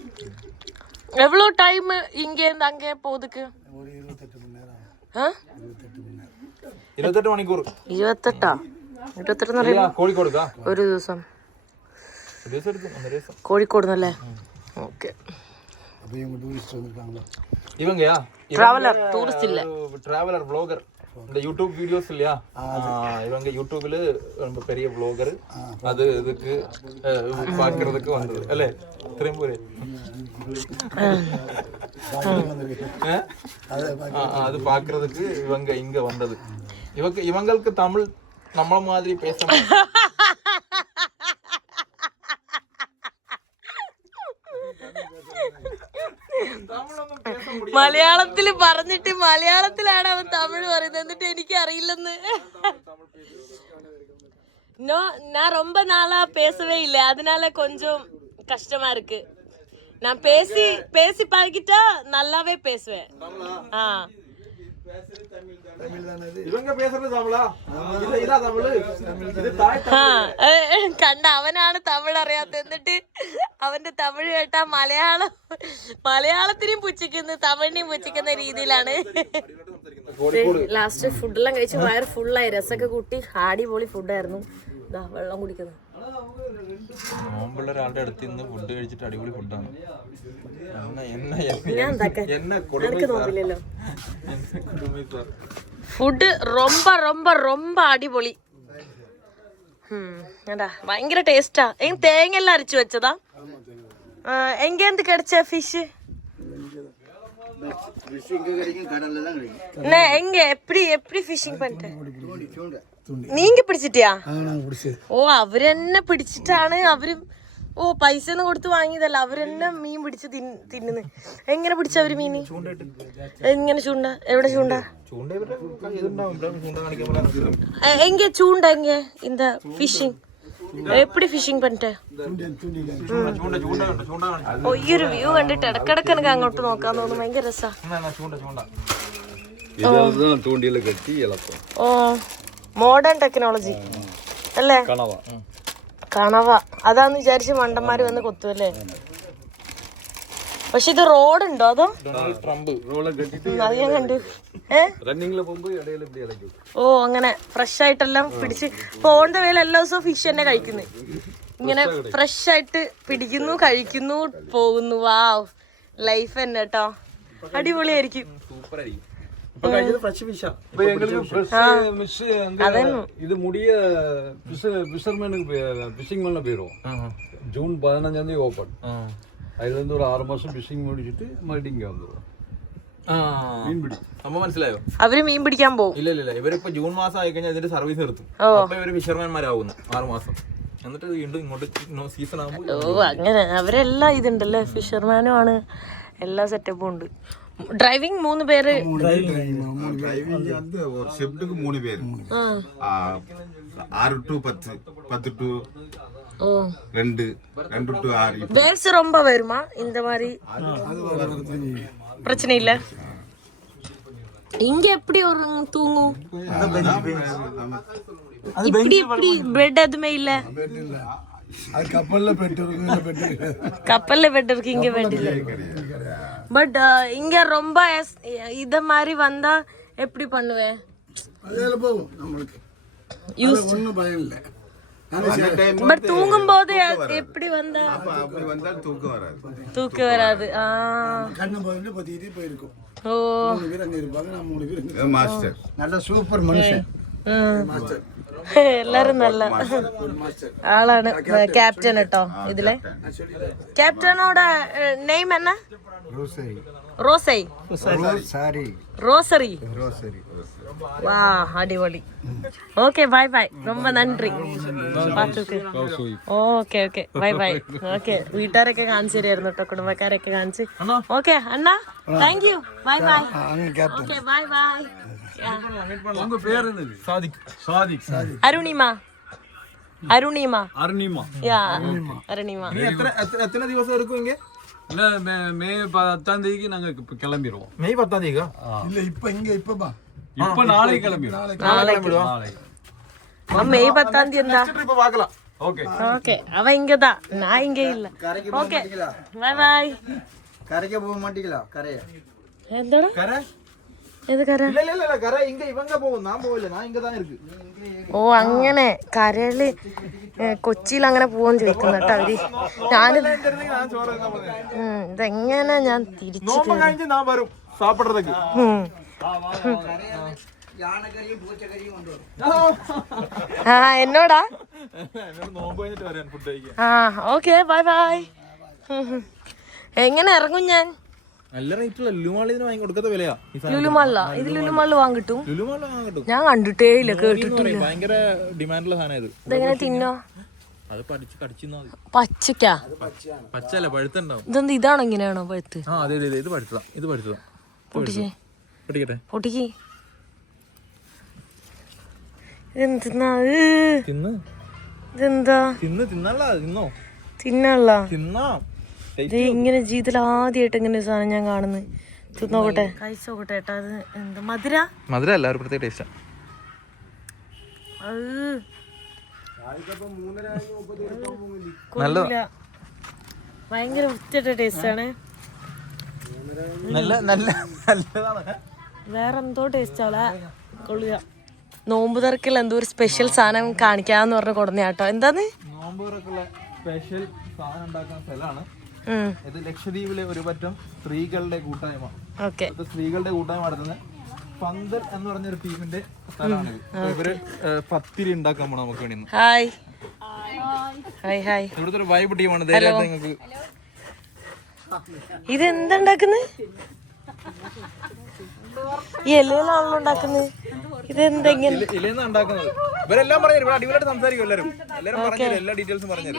எவ்வளவு டைம் இங்க இருந்து அங்க போறதுக்கு? ஒரு 28 மணி நேரம். 28 മണിക്കൂർ. 28 എന്ന് കോഴിക്കോട് ഒരു ദിവസം. കോഴിക്കോട് നിന്നല്ലേ? ഓക്കെ. இவங்கயா டிராவலர் டூரிஸ்ட் இல்ல, டிராவலர் vlogger. இந்த யூடியூப் வீடியோஸ் இல்லையா, இவங்க யூடியூப்ல ரொம்ப பெரிய vlogger. அது இதுக்கு பார்க்கிறதுக்கு வந்தது அല്ലേ? ഇത്രയും പോരെ? அது பார்க்கிறதுக்கு இவங்க இங்க வந்தது. இவங்களுக்கு தமிழ் நம்மள மாதிரி பேச മലയാളത്തില് പറഞ്ഞിട്ട് മലയാളത്തിലാണ് അവൻ തമിഴ് പറയുന്നത്, എന്നിട്ട് എനിക്ക് അറിയില്ലെന്ന്. நான் ரொம்ப நாளா பேசவே இல்லை, அதனால கொஞ்சம் கஷ்டமா இருக்கு. நான் பேசி பேசி பழகிட்டா நல்லாவே பேசுவேன். കണ്ട, അവനാണ് തമിഴ് അറിയാത്ത, എന്നിട്ട് അവന്റെ തമിഴ് കേട്ടാ മലയാളത്തിനെയും പുച്ഛിക്കുന്നു തമിഴിനെയും പുച്ഛിക്കുന്ന രീതിയിലാണ്. ലാസ്റ്റ് ഫുഡെല്ലാം കഴിച്ച് വയർ ഫുള്ളായി, രസമൊക്കെ കൂട്ടി അടിപൊളി ഫുഡായിരുന്നു. വെള്ളം കുടിക്കുന്നത് നോമ്പുള്ള ഒരാളുടെ അടുത്ത് നിന്ന് ഫുഡ് കഴിച്ചിട്ട് അടിപൊളി ഫുഡാണ്. ഫുഡ് ரொம்ப ரொம்ப ரொம்ப അടിപൊളി. ഭയങ്കര ടേസ്റ്റാ. തേങ്ങ എല്ലാം അരച്ചു വെച്ചതാ. എങ്ക എന്ത് കിടച്ച ഫിഷ് எங்க எப்படி எப்படி ஃபிஷிங் பண்ணிட்டேன்? நீங்க பிடிச்சிட்டியா? ഓ അവരെന്നെ പിടിച്ചിട്ടാണ്. അവര് പൈസ ഒന്നും കൊടുത്ത് വാങ്ങിയതല്ല, അവരെന്നെ മീൻ പിടിച്ച് തിന്നുന്നത്. എങ്ങനെ പിടിച്ച അവര് മീന്? എങ്ങനെ ചൂണ്ട? എവിടെ ചൂണ്ട? എങ്ക ചൂണ്ട എങ്ക இந்த ஃபிஷிங் எப்படி ஃபிஷிங் பண்ணிட்டேன்? ഈ ഒരു വ്യൂ കണ്ടിട്ട് ഇടക്കിടക്ക് എനിക്ക് അങ്ങോട്ട് നോക്കാൻ തോന്നും. ഭയങ്കര രസാ. ഓ മോഡേൺ ടെക്നോളജി അല്ലേ? കണവ അതാന്ന് വിചാരിച്ച് മണ്ടന്മാര് വന്ന് കൊത്തുമല്ലേ. പക്ഷെ ഇത് റോഡ് ഉണ്ടോ അതോ ട്രംപ് റോളെ കെട്ടിട്ട് അത് ഞാൻ കണ്ടു. റണ്ണിങ്ങില് പോകുമ്പോ ഇടയിൽ ഇവിടെ ഇളക്കും. ഓ അങ്ങനെ ഫ്രഷ് ആയിട്ടെല്ലാം പിടിച്ച് ഓൺ ദ വേയിൽ എല്ലാ ദിവസവും ഫിഷ് തന്നെ കഴിക്കുന്നത്. ഇങ്ങനെ ഫ്രഷ് ആയിട്ട് പിടിക്കുന്നു, കഴിക്കുന്നു, പോകുന്നു. വാവ്, ലൈഫ് തന്നെ കേട്ടോ, അടിപൊളിയായിരിക്കും. സൂപ്പറായിരിക്കും. ഫ്രഷ് ഫിഷാ இது முடிய ஃபிஷர்மேனுக்கு ஃபிஷிங் பண்ண போயிடும். June 15 open. அதுல இருந்து ஒரு 6 மாசம் ஃபிஷிங் முடிச்சிட்டு மறுபடியும் இங்க வந்துடும். നമ്മ മനസ്സിലായോ? അവര് മീൻ പിടിക്കാൻ പോകും. ഇല്ല ഇവരിപ്പോ ജൂൺ മാസം ആയി കഴിഞ്ഞാൽ ഇതിന്റെ സർവീസ് നിർത്തും. അപ്പൊ ഇവര് ഫിഷർമാൻമാരാകുന്നു 6 മാസം. എന്നിട്ട് വീണ്ടും ഇങ്ങോട്ട് സീസൺ ആകുമ്പോൾ. ഓ അങ്ങനെ അവരെല്ലാം ഇതുണ്ടല്ലേ, ഫിഷർമാനും ആണ്, എല്ലാ സെറ്റപ്പും ഉണ്ട്. ഡ്രൈവിംഗ് 3 പേര്. டிரைவிங் வந்து ஒரு ஷிஃப்ட்டுக்கு 3 பேர். 6 to 10, 10 to 2, 2 to 6. வேவ்ஸ் ரொம்ப வருமா இந்த மாதிரி? பிரச்சனை இல்ல. இங்க எப்படி ஒரு தூங்கும்? இப்படி பெட் எதுவுமே இல்ல. அது கப்பல்ல பெட் இருக்கு, இங்க பெட் இல்ல. பட் இங்க ரொம்ப இத மாதிரி வந்தா எப்படி பண்ணுவேன்? அதேல போகும் நமக்கு. ஒண்ணும் பயம் இல்ல. பட் தூங்கும் போது எப்படி வந்தா? அப்படி வந்தா தூக்கம் வராது. கண்ணு போயிட்டு பத்திட்டு போயிருக்கும். ஓ 3 பேர் அங்க இருப்பாங்க, நான் 3 பேர். மாஸ்டர் நல்ல சூப்பர் மனுஷன். എല്ലാരും നല്ല ആളാണ്. ക്യാപ്റ്റൻ കേട്ടോ ഇതിലെ. ക്യാപ്റ്റനോടെ നെയിം എന്നാ? റോസൈ. റോസറി. വാ അടിപൊളി. ഓക്കെ ബൈ ബൈ, ரொம்ப നന്ദി. Okay okay bye by. Okay വീട്ടുകാരൊക്കെ കാണിച്ചു തരായിരുന്നു കേട്ടോ, കുടുംബക്കാരൊക്കെ കാണിച്ച്. Okay Anna, thank you, bye bye. Okay bye by. உங்க பேர் என்னது? சாதிக். അരുണിമ. യാ അരുണിമ. എത്ര ദിവസം എടുക്കും ഇങ്ങനെ? மே 10ஆம் தேதிக்கு நாங்க கிளம்பிடுவோம். മെയ് 10 തീയതി இல்ல இப்ப இங்க இப்ப நாளைக்கு கிளம்பிடுவோம். മെയ് 10ஆம் தேதி എന്താ? ട്രിപ്പ് பார்க்கலாம். ஓகே ഓക്കെ അവ ഇങ്ങതാ, ഞാൻ ഇങ്ങ ഇല്ല. Okay bye by. கரைக்க போக மாட்டீங்களா? கரைய എന്താടാ കര ഏത് കര? இல்ல கர இங்க இவங்க போகும், நான் போகல, நான் இங்க தான் இருக்கு. ഓ അങ്ങനെ കരയില് കൊച്ചിയിൽ അങ്ങനെ പോവാൻ ചോദിക്കുന്ന കേട്ടോ അവര്. ഞാനിത് ഇതെങ്ങനെ ഞാൻ തിരിച്ചു നോമ്പ് കഴിഞ്ഞ് ഞാൻ വരും സാപ്പിടുறதுக்கு. ആ എന്നോടാ? നോമ്പ് കഴിഞ്ഞിട്ട് വരാൻ ഫുഡ് കഴിക്കാൻ. ആ ഓക്കെ ബൈ ബൈ. എങ്ങനെ ഇറങ്ങും ഞാൻ? നല്ല റേറ്റ് ഉള്ള ലുലുമാളിന് വാങ്ങി കൊടുക്കാത്ത വിലയാ. ലുലുമാളില ഇത് ലുലുമാളിൽ വാങ്ങിട്ടും ലുലുമാളിൽ വാങ്ങാൻ കിട്ടും. ഞാൻ കണ്ടിട്ടേ ഇല്ല, കേട്ടിട്ടില്ല. ഭയങ്കര ഡിമാൻഡുള്ള സാധനം ഇത്. ഇതെങ്ങനെ തിന്നോ? അത് കടിച്ചിരുന്നാ മതി. പച്ചക്കാ? പച്ചല്ല, പഴുത്തുണ്ടാവും. ഇതെന്ത് ഇതാണോ ഇങ്ങനെയാണോ പഴുത്ത്? ആ അതെ ഇത് പഴുത്തതാ. പൊട്ടിക്കേ പൊട്ടിക്കട്ടെ. പൊട്ടിക്ക്. ഇതെന്താ തിന്ന് ഇതെന്താ? തിന്നല്ല, തിന്നോ തിന്നല്ല. തിന്നാ. ഇത് ഇങ്ങനെ ജീവിതത്തിൽ ആദ്യമായിട്ട് ഇങ്ങനെ ഒരു സാധനം ഞാൻ കാണുന്നത്. തിന്നോട്ടെ, കഴിച്ചോട്ടെ ഏട്ടാ. അത് എന്താ മധുര അല്ല, ഒരു പ്രത്യേക ടേസ്റ്റാ. ഭയങ്കര വൃത്തിയായിട്ട ടേസ്റ്റാണ്. നല്ലതാണ്. വേറെന്തോ ടേസ്റ്റാളെ കൊള്ളുക. നോമ്പ് തുറക്കൽ എന്തോ ഒരു സ്പെഷ്യൽ സാധനം കാണിക്കാന്ന് പറഞ്ഞ് കൊടുന്ന കേട്ടോ. എന്താന്ന്? നോമ്പ് തുറക്കുള്ള സ്പെഷ്യൽ സാധനം ഉണ്ടാക്കുന്ന സ്ഥലമാണ് ഇത്. ലക്ഷദ്വീപിലെ ഒരു പറ്റം സ്ത്രീകളുടെ കൂട്ടായ്മ. സ്ത്രീകളുടെ കൂട്ടായ്മ നടത്തുന്ന പന്തൽ എന്ന് പറഞ്ഞൊരു ടീമിന്റെ സ്ഥലമാണ്. ഇവര് പത്തിരി ഉണ്ടാക്കാൻ പോണ നമുക്ക് വേണ്ടി. Hi hi hi. ഇവിടുത്തെ ഒരു വൈബ് ടീമാണ്. നിങ്ങൾക്ക് ഇതെന്താക്കുന്നത്? ഈ ഇലയിലാണല്ലോ ഉണ്ടാക്കുന്നത്. ഇതെന്തെങ്കിലും ഇലയെന്നാ ഉണ്ടാക്കുന്നത്. ഇവരെല്ലാം പറഞ്ഞു ഇവിടെ അടിപൊളിയായിട്ട് സംസാരിക്കും. എല്ലാരും പറഞ്ഞു എല്ലാ ഡീറ്റെയിൽസും പറഞ്ഞു.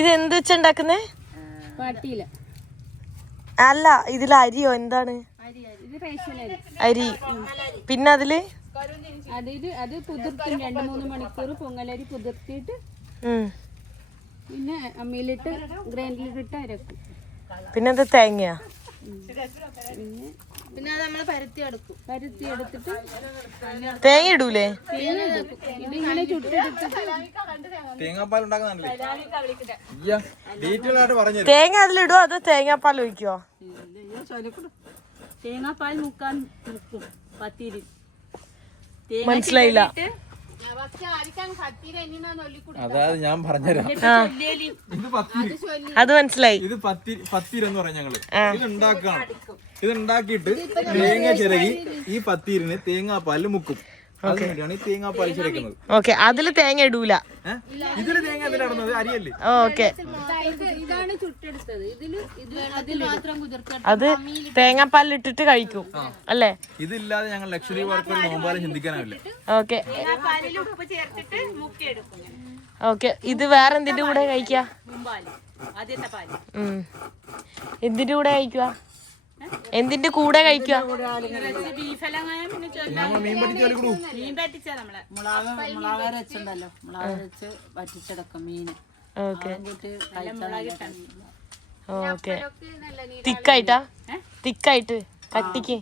ഇതെന്ത് വെച്ചുണ്ടാക്കുന്നേ? അല്ല, ഇതിൽ അരിയോ എന്താണ്? അരി. പിന്നെ അതില് അത് കുതിർത്തും 2-3 മണിക്കൂർ പൊങ്ങലരി കുതിർത്തിട്ട് പിന്നെ അമ്മിയിലിട്ട് ഗ്രൈൻഡറിലിട്ട് അരക്കും. പിന്നെ എന്താ? തേങ്ങയാ? പിന്നെ അത് നമ്മള് പരത്തി എടുക്കും. പരത്തി എടുത്തിട്ട് തേങ്ങ ഇടൂലേ? ഇതിങ്ങനെ ചുട്ടെടുത്തിട്ട് തേങ്ങാപ്പാൽ ഉണ്ടാക്കുന്നുണ്ടല്ലേ? ഡീറ്റെയിൽ ആയിട്ട് പറഞ്ഞു. തേങ്ങ അതിലിടുവോ അതോ തേങ്ങാപ്പാൽ ഒഴിക്കുവോ? തേങ്ങാപ്പാൽ മുക്കാൻ മുക്കും പത്തിരി. മനസ്സിലായില്ല. അതായത് ഞാൻ പറഞ്ഞുതരാം. അത് മനസ്സിലായി. ഇത് പത്തീരെന്ന് പറയാം ഞങ്ങള്. ഇത് ഉണ്ടാക്കണം. ഇത് ഉണ്ടാക്കിയിട്ട് തേങ്ങ ചിരകി ഈ പത്തീരിന് തേങ്ങാപ്പാലിൽ മുക്കും. അതിന് വേണ്ടിയാണ് ഈ തേങ്ങാപ്പാൽ ചിരക്കുന്നത്. ഓക്കെ, അതില് തേങ്ങ ഇടൂല. ഇതില് തേങ്ങ എന്തിനാടുന്നത്? അരിയല്ലേ? ഓക്കെ, ഇതാണ് ചുട്ടെടുത്തത്. ഇതിൽ മാത്രം കുതിർത്ത് അത് തേങ്ങാപ്പാലിലിട്ടിട്ട് കഴിക്കും അല്ലേ? ഇതില്ലാതെ ഞങ്ങൾ ലക്ഷറി വർക്ക് നോമ്പാലും ചിന്തിക്കാനാവില്ല. Okay okay. ഇത് വേറെ എന്തിന്റെ കൂടെ കഴിക്ക? എന്തിന്റെ കൂടെ കഴിക്കുക? എന്തിന്റെ കൂടെ കഴിക്കുക? മീൻ പറ്റിച്ചാലും മീൻ പറ്റിച്ചാ നമ്മളെ മുളക് അരച്ചുണ്ടല്ലോ, മുളക് അരച്ച് വറ്റിച്ചെടുക്കും മീന്. Okay okay. തിക്കായിട്ടാ? തിക്കായിട്ട് കട്ടിക്ക്.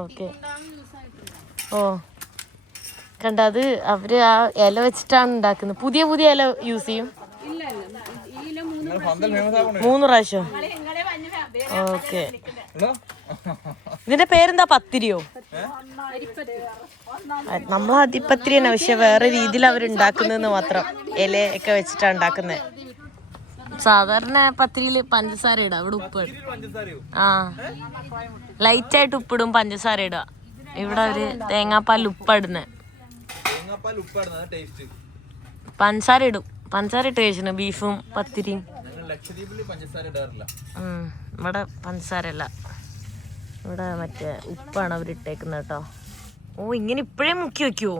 ഓക്കെ. ഓ കണ്ട, അത് അവര് ആ ഇല വെച്ചിട്ടാണ് ഉണ്ടാക്കുന്നത്. പുതിയ പുതിയ ഇല യൂസ് ചെയ്യും. 3 പ്രാവശ്യം. ഓക്കെ. ഇതിന്റെ പേരെന്താ? പത്തിരിയോ? നമ്മൾ അരിപ്പത്തിരി തന്നെ, പക്ഷെ വേറെ രീതിയിൽ അവരുണ്ടാക്കുന്നതെന്ന് മാത്രം. ഇലയൊക്കെ വെച്ചിട്ടാണ് ഉണ്ടാക്കുന്നത്. സാധാരണ പത്തിരിയില് പഞ്ചസാര ഇടാം, ഇവിടെ ഉപ്പ്. ആ, ലൈറ്റായിട്ട് ഉപ്പിടും, പഞ്ചസാര ഇടുക. ഇവിടെ അവര് തേങ്ങാപ്പാലിൽ ഉപ്പിടുന്നത്. പഞ്ചസാര ഇടും. പഞ്ചസാര ഇട്ട് കഴിച്ചു ബീഫും പത്തിരിയും. ഇവിടെ പഞ്ചസാര അല്ല, ഇവിടെ മറ്റേ ഉപ്പാണ് അവരിട്ടേക്കുന്നത് കേട്ടോ. ഓ, ഇങ്ങനെ ഇപ്പഴേ മുക്കി വെക്കുവോ?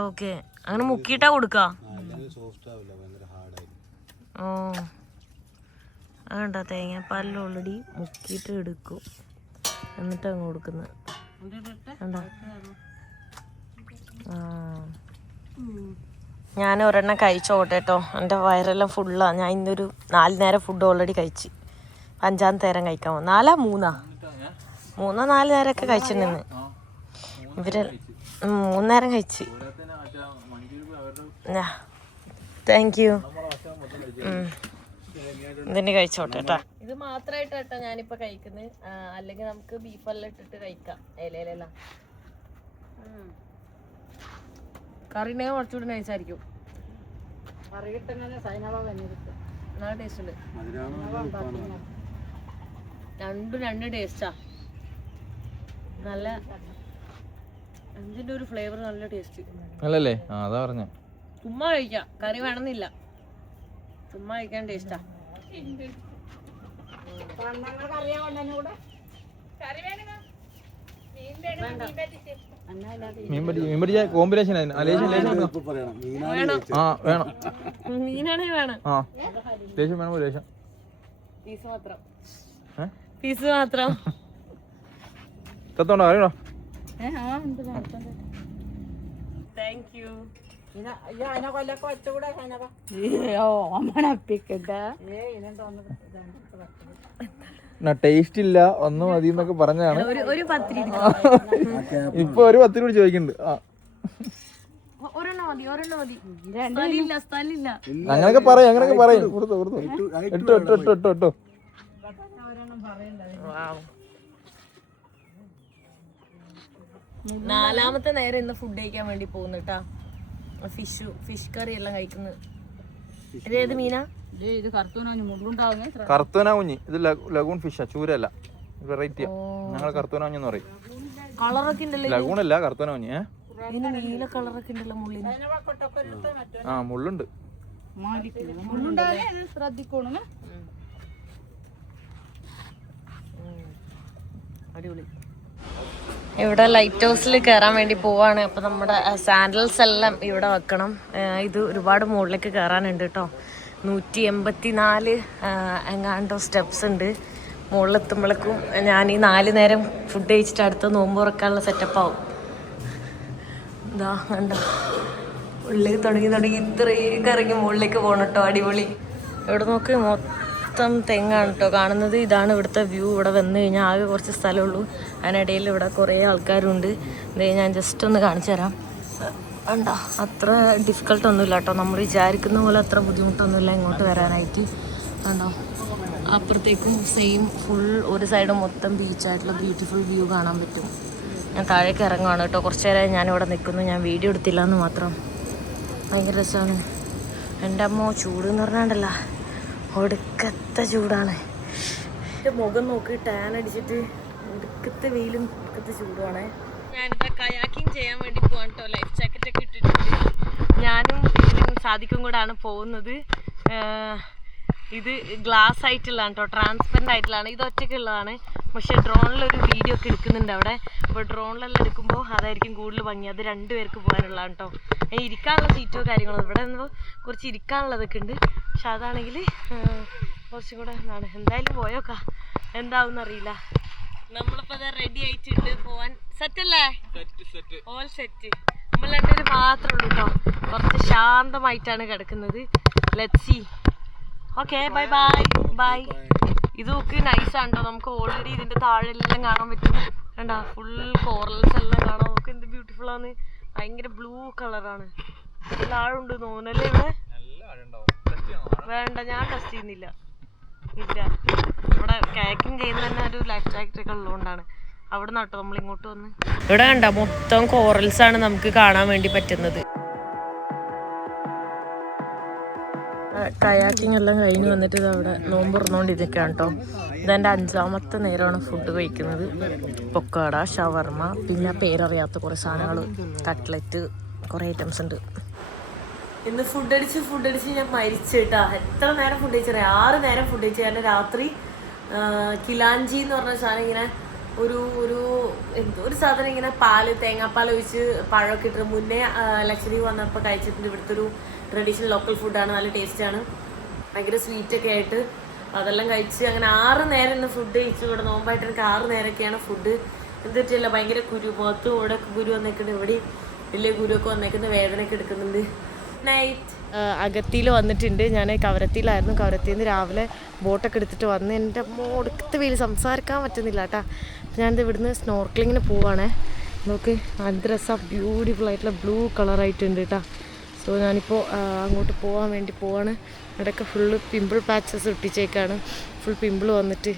ഓക്കെ, അങ്ങനെ മുക്കിയിട്ടാ കൊടുക്ക? ഓ, അതുകൊണ്ടാ തേങ്ങാപ്പാലിൽ ഓൾറെഡി മുക്കിയിട്ട് എടുക്കും, എന്നിട്ട് അങ്ങ് കൊടുക്കുന്നത്. ആ, ഞാൻ ഒരെണ്ണം കഴിച്ചോട്ടെ കേട്ടോ. എൻ്റെ വയറെല്ലാം ഫുള്ളാണ്. ഞാൻ ഇന്നൊരു 4 നേരം ഫുഡ് ഓൾറെഡി കഴിച്ച്. 5-ാമത്തെ നേരം കഴിക്കാൻ പോകും. 4 നേരമൊക്കെ കഴിച്ചിട്ടുണ്ടെന്ന് ഇവര്. 3 നേരം കഴിച്ച്. Thank you. ഇതിന് കഴിച്ചോട്ടെ കേട്ടോ. ഇത് മാത്രമായിട്ട് കേട്ടോ ഞാനിപ്പോൾ കഴിക്കുന്നത്. അല്ലെങ്കിൽ നമുക്ക് ബീഫെല്ലാം ഇട്ടിട്ട് കഴിക്കാം ഇലയിലെല്ലാം. കറിനെ കുറച്ചുകൂടി നൈസായിരിക്കും. നല്ല ടേസ്റ്റ് ഉണ്ട്. രണ്ട് ടേസ്റ്റാ. നല്ല എന്തിന്റെ ഒരു ഫ്ലേവർ, നല്ല ടേസ്റ്റ് അല്ലല്ലേ? അതാ പറഞ്ഞ. ചുമ്മാ കഴിക്കാം, കറി വേണമെന്നില്ല, ചുമ്മാ കഴിക്കാൻ ടേസ്റ്റാ. കോമ്പിനേഷൻ മീനാണേ വേണം. പീസ് മാത്രം. അറിയണോ? Thank you. ടേസ്റ്റ് ഇല്ല, ഒന്നും മതി എന്നൊക്കെ പറഞ്ഞാണ്. ഒരു പത്തിരി ഇപ്പൊ ഒരു പത്തിരി കൂടി ചോദിക്കുന്നുണ്ട്. അങ്ങനൊക്കെ പറയും, അങ്ങനൊക്കെ പറയും. ഇട്ടോ. 4-ാമത്തെ നേരം ഇന്ന് ഫുഡ് കഴിക്കാൻ വേണ്ടി പോകുന്നു കേട്ടാ. ഫിഷ് കറി എല്ലാം കഴിക്കുന്നത്. ഇതേത് മീനാ? ഇത് കറുത്തൂന കുഞ്ഞി. ഇത് ലഗൂൺ ഫിഷാ, ചൂരല്ല, വെറൈറ്റിയാ. ഞങ്ങൾ കറുത്തൂന കുഞ്ഞെന്ന് പറയും. കളറൊക്കെ ഉണ്ടല്ലോ. ലഗൂണല്ല, കറുത്തൂന കുഞ്ഞി. ഇതിന് നീല കളറൊക്കെ ഉണ്ടല്ലോ മുള്ളിന്. ആ, മുള്ളുണ്ട്. അടിപൊളി. ഇവിടെ ലൈറ്റ് ഹൗസിൽ കയറാൻ വേണ്ടി പോവാണ്. അപ്പോൾ നമ്മുടെ സാൻഡൽസ് എല്ലാം ഇവിടെ വെക്കണം. ഇത് ഒരുപാട് മുകളിലേക്ക് കയറാനുണ്ട് കേട്ടോ. 184 എങ്ങാണ്ടോ സ്റ്റെപ്സ് ഉണ്ട്. മുകളിലെത്തുമ്പോഴേക്കും ഞാൻ ഈ 4 നേരം ഫുഡ് കഴിച്ചിട്ട് അടുത്ത നോമ്പ് തുറക്കാനുള്ള സെറ്റപ്പാവും. ഇതാ കണ്ടോ, ഉള്ളിൽ തുടങ്ങി ഇത്രയും ഇറങ്ങി മുകളിലേക്ക് പോകണം കേട്ടോ. അടിപൊളി. ഇവിടെ നോക്ക്, മൊത്തം തെങ്ങാണ് കേട്ടോ കാണുന്നത്. ഇതാണ് ഇവിടുത്തെ വ്യൂ. ഇവിടെ വന്നു കഴിഞ്ഞാൽ ആകെ കുറച്ച് സ്ഥലമുള്ളൂ. അതിനിടയിൽ ഇവിടെ കുറേ ആൾക്കാരുണ്ട്. ഇത് ഞാൻ ജസ്റ്റ് ഒന്ന് കാണിച്ചു തരാം. ഉണ്ടോ, അത്ര ഡിഫിക്കൽട്ടൊന്നുമില്ല കേട്ടോ. നമ്മൾ വിചാരിക്കുന്ന പോലെ അത്ര ബുദ്ധിമുട്ടൊന്നുമില്ല ഇങ്ങോട്ട് വരാനായിട്ട്. ഉണ്ടോ, അപ്പുറത്തേക്കും സെയിം ഫുൾ ഒരു സൈഡ് മൊത്തം ബീച്ചായിട്ടുള്ള ബ്യൂട്ടിഫുൾ വ്യൂ കാണാൻ പറ്റും. ഞാൻ താഴേക്ക് ഇറങ്ങുവാണ് കേട്ടോ. കുറച്ച് നേരം ഞാനിവിടെ നിൽക്കുന്നു. ഞാൻ വീഡിയോ എടുത്തില്ല എന്ന് മാത്രം. ഭയങ്കര രസമാണ്. എൻ്റെ അമ്മ ചൂട് എന്ന് പറഞ്ഞാണ്ടല്ല, ഒടുക്കത്തെ ചൂടാണ്. എൻ്റെ മുഖം നോക്കി ടാൻ അടിച്ചിട്ട് ഒടുക്കത്തെ വെയിലും ഒടുക്കത്തെ ചൂടുമാണ്. ഞാനിതാ കയാക്കിങ് ചെയ്യാൻ വേണ്ടി പോകാൻ കേട്ടോ. ലൈഫ് ജാക്കറ്റൊക്കെ ഇട്ടിട്ടുണ്ട്. ഞാനും സാദിക്കും കൂടാണ് പോകുന്നത്. ഇത് ഗ്ലാസ് ആയിട്ടുള്ളതാണ് കേട്ടോ, ട്രാൻസ്പെറൻ്റ് ആയിട്ടുള്ളതാണ്. ഇത് ഒറ്റയ്ക്കുള്ളതാണ്. പക്ഷേ ഡ്രോണിലൊരു വീഡിയോ ഒക്കെ എടുക്കുന്നുണ്ട് അവിടെ. അപ്പോൾ ഡ്രോണിലെല്ലാം എടുക്കുമ്പോൾ അതായിരിക്കും കൂടുതൽ ഭംഗി. അത് 2 പേർക്ക് പോകാനുള്ളതാണ് കേട്ടോ. ഇരിക്കാനുള്ള സീറ്റോ കാര്യങ്ങളോ ഇവിടെ നിന്ന് കുറച്ച് ഇരിക്കാനുള്ളതൊക്കെ ഉണ്ട്. പക്ഷെ അതാണെങ്കിൽ കുറച്ചും കൂടെ എന്താണ്, എന്തായാലും പോയോക്കാം, എന്താവും അറിയില്ല. നമ്മളിപ്പോൾ അത് റെഡി ആയിട്ടുണ്ട് പോവാൻ. സെറ്റല്ലേ? All set. നമ്മൾ 2 പേര് മാത്രമേ ഉള്ളൂ കേട്ടോ. കുറച്ച് ശാന്തമായിട്ടാണ് കിടക്കുന്നത്. Let's see. Okay, bye bye bye. ഇതൊക്കെ നൈസാണ് കേട്ടോ. നമുക്ക് ഓൾറെഡി ഇതിൻ്റെ താഴെ എല്ലാം കാണാൻ പറ്റും. കണ്ടാ, ഫുൾ കോറൽസ് എല്ലാം കാണാം. നമുക്ക് എന്ത് ബ്യൂട്ടിഫുൾ ആണ്. ഭയങ്കര ബ്ലൂ കളറാണ്. നല്ല ആഴുണ്ട് തോന്നല്ലേ ഇവിടെ? വേണ്ട, ഞാൻ ടെസ്റ്റ് ചെയ്യുന്നില്ല. ഇല്ല, ഇവിടെ കാക്കിങ് ചെയ്യുന്ന തന്നെ ഒരു ലൈഫ് ജാക്കറ്റ് ഒക്കെ ഉള്ളതുകൊണ്ടാണ്. അവിടെ നിന്ന് കേട്ടോ നമ്മൾ ഇങ്ങോട്ട് വന്ന്. ഇവിടെ കണ്ട മൊത്തം കോറൽസ് ആണ് നമുക്ക് കാണാൻ വേണ്ടി പറ്റുന്നത്. കയാക്കിങ് എല്ലാം കഴിഞ്ഞ് വന്നിട്ട് ഇത് അവിടെ നോമ്പ് തുറന്നുകൊണ്ടിരിക്കുകയാണ് കേട്ടോ. ഇതെൻ്റെ 5ാമത്തെ നേരമാണ് ഫുഡ് കഴിക്കുന്നത്. പൊക്കാട, ഷവർമ, പിന്നെ പേരറിയാത്ത കുറേ സാധനങ്ങൾ, കട്ട്ലറ്റ്, കുറേ ഐറ്റംസ് ഉണ്ട്. ഇന്ന് ഫുഡ് അടിച്ച് ഞാൻ മരിച്ചു കേട്ടാ. എത്ര നേരം ഫുഡ് കഴിച്ചറിയാം? 6 നേരം ഫുഡ് കഴിച്ചു. കാരണം രാത്രി കിലാഞ്ചി എന്ന് പറഞ്ഞ സാധനം ഇങ്ങനെ ഒരു സാധനം ഇങ്ങനെ തേങ്ങാപ്പാൽ ഒഴിച്ച് പഴമൊക്കെ ഇട്ടിട്ട് മുന്നേ ലക്ഷദ്വീപ് വന്നപ്പോൾ കഴിച്ചിട്ടുണ്ട്. ഇവിടുത്തെ ഒരു ട്രഡീഷണൽ ലോക്കൽ ഫുഡാണ്. നല്ല ടേസ്റ്റാണ്. ഭയങ്കര സ്വീറ്റൊക്കെ ആയിട്ട് അതെല്ലാം കഴിച്ച് അങ്ങനെ 6 നേരം ഇന്ന് ഫുഡ് കഴിച്ചു. ഇവിടെ നോമ്പായിട്ട് എനിക്ക് 6 നേരമൊക്കെയാണ് ഫുഡ്. എന്ത് പറ്റില്ല, ഭയങ്കര മുഖത്തും ഇവിടെ കുരു വന്നേക്കുന്നത്, ഇവിടെ വലിയ കുരുവൊക്കെ വന്നേക്കുന്നത്, വേദനയൊക്കെ എടുക്കുന്നുണ്ട്. നൈറ്റ് അഗത്തിയിൽ വന്നിട്ടുണ്ട്. ഞാൻ കവരത്തിയിലായിരുന്നു. കവരത്തിയിൽ നിന്ന് രാവിലെ ബോട്ടൊക്കെ എടുത്തിട്ട് വന്ന് എൻ്റെ ഒടുക്കത്തെ വെയിൽ സംസാരിക്കാൻ പറ്റുന്നില്ല കേട്ടോ. ഞാനിത് ഇവിടുന്ന് സ്നോർക്കലിങ്ങിന് പോവാണേ. നോക്ക്, നല്ല രസം, ബ്യൂട്ടിഫുൾ ആയിട്ടുള്ള ബ്ലൂ കളറായിട്ടുണ്ട് കേട്ടോ. സോ ഞാനിപ്പോൾ അങ്ങോട്ട് പോകാൻ വേണ്ടി പോവാണ്. ഇവിടെയൊക്കെ ഫുള്ള് പിമ്പിൾ പാച്ചസ് ഒട്ടിച്ചേക്കാണ്. ഫുൾ പിമ്പിൾ വന്നിട്ട്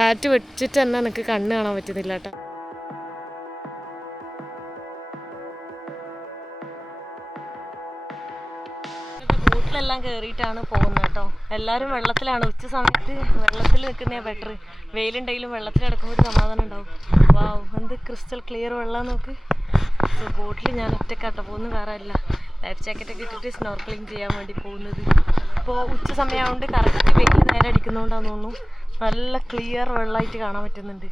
ഹാറ്റ് വെച്ചിട്ട് തന്നെ എനിക്ക് കണ്ണ് കാണാൻ പറ്റുന്നില്ല കേട്ടോ. ബോട്ടിലെല്ലാം കയറിയിട്ടാണ് പോകുന്നത് കേട്ടോ. എല്ലാവരും വെള്ളത്തിലാണ്. ഉച്ച സമയത്ത് വെള്ളത്തിൽ നിൽക്കുന്നതാണ് ബെറ്റർ. വെയിലുണ്ടെങ്കിലും വെള്ളത്തിൽ കിടക്കുമ്പോൾ ഒരു സമാധാനം ഉണ്ടാവും. വാവ്, എന്ത് ക്രിസ്റ്റൽ ക്ലിയർ വെള്ളം നോക്ക്. സോ ബോട്ടിൽ ഞാൻ ഒറ്റക്കാട്ടോ പോകുന്നു, വേറെ അല്ല. ലൈഫ് ജാക്കറ്റൊക്കെ ഇട്ടിട്ട് സ്നോർക്കലിങ് ചെയ്യാൻ വേണ്ടി പോകുന്നത്. ഇപ്പോൾ ഉച്ച സമയമായതുകൊണ്ട് കറക്റ്റ് വെയിൽ നേരെ അടിക്കുന്നതുകൊണ്ടാന്ന് തോന്നുന്നു നല്ല ക്ലിയർ വെള്ളമായിട്ട് കാണാൻ പറ്റുന്നുണ്ട്.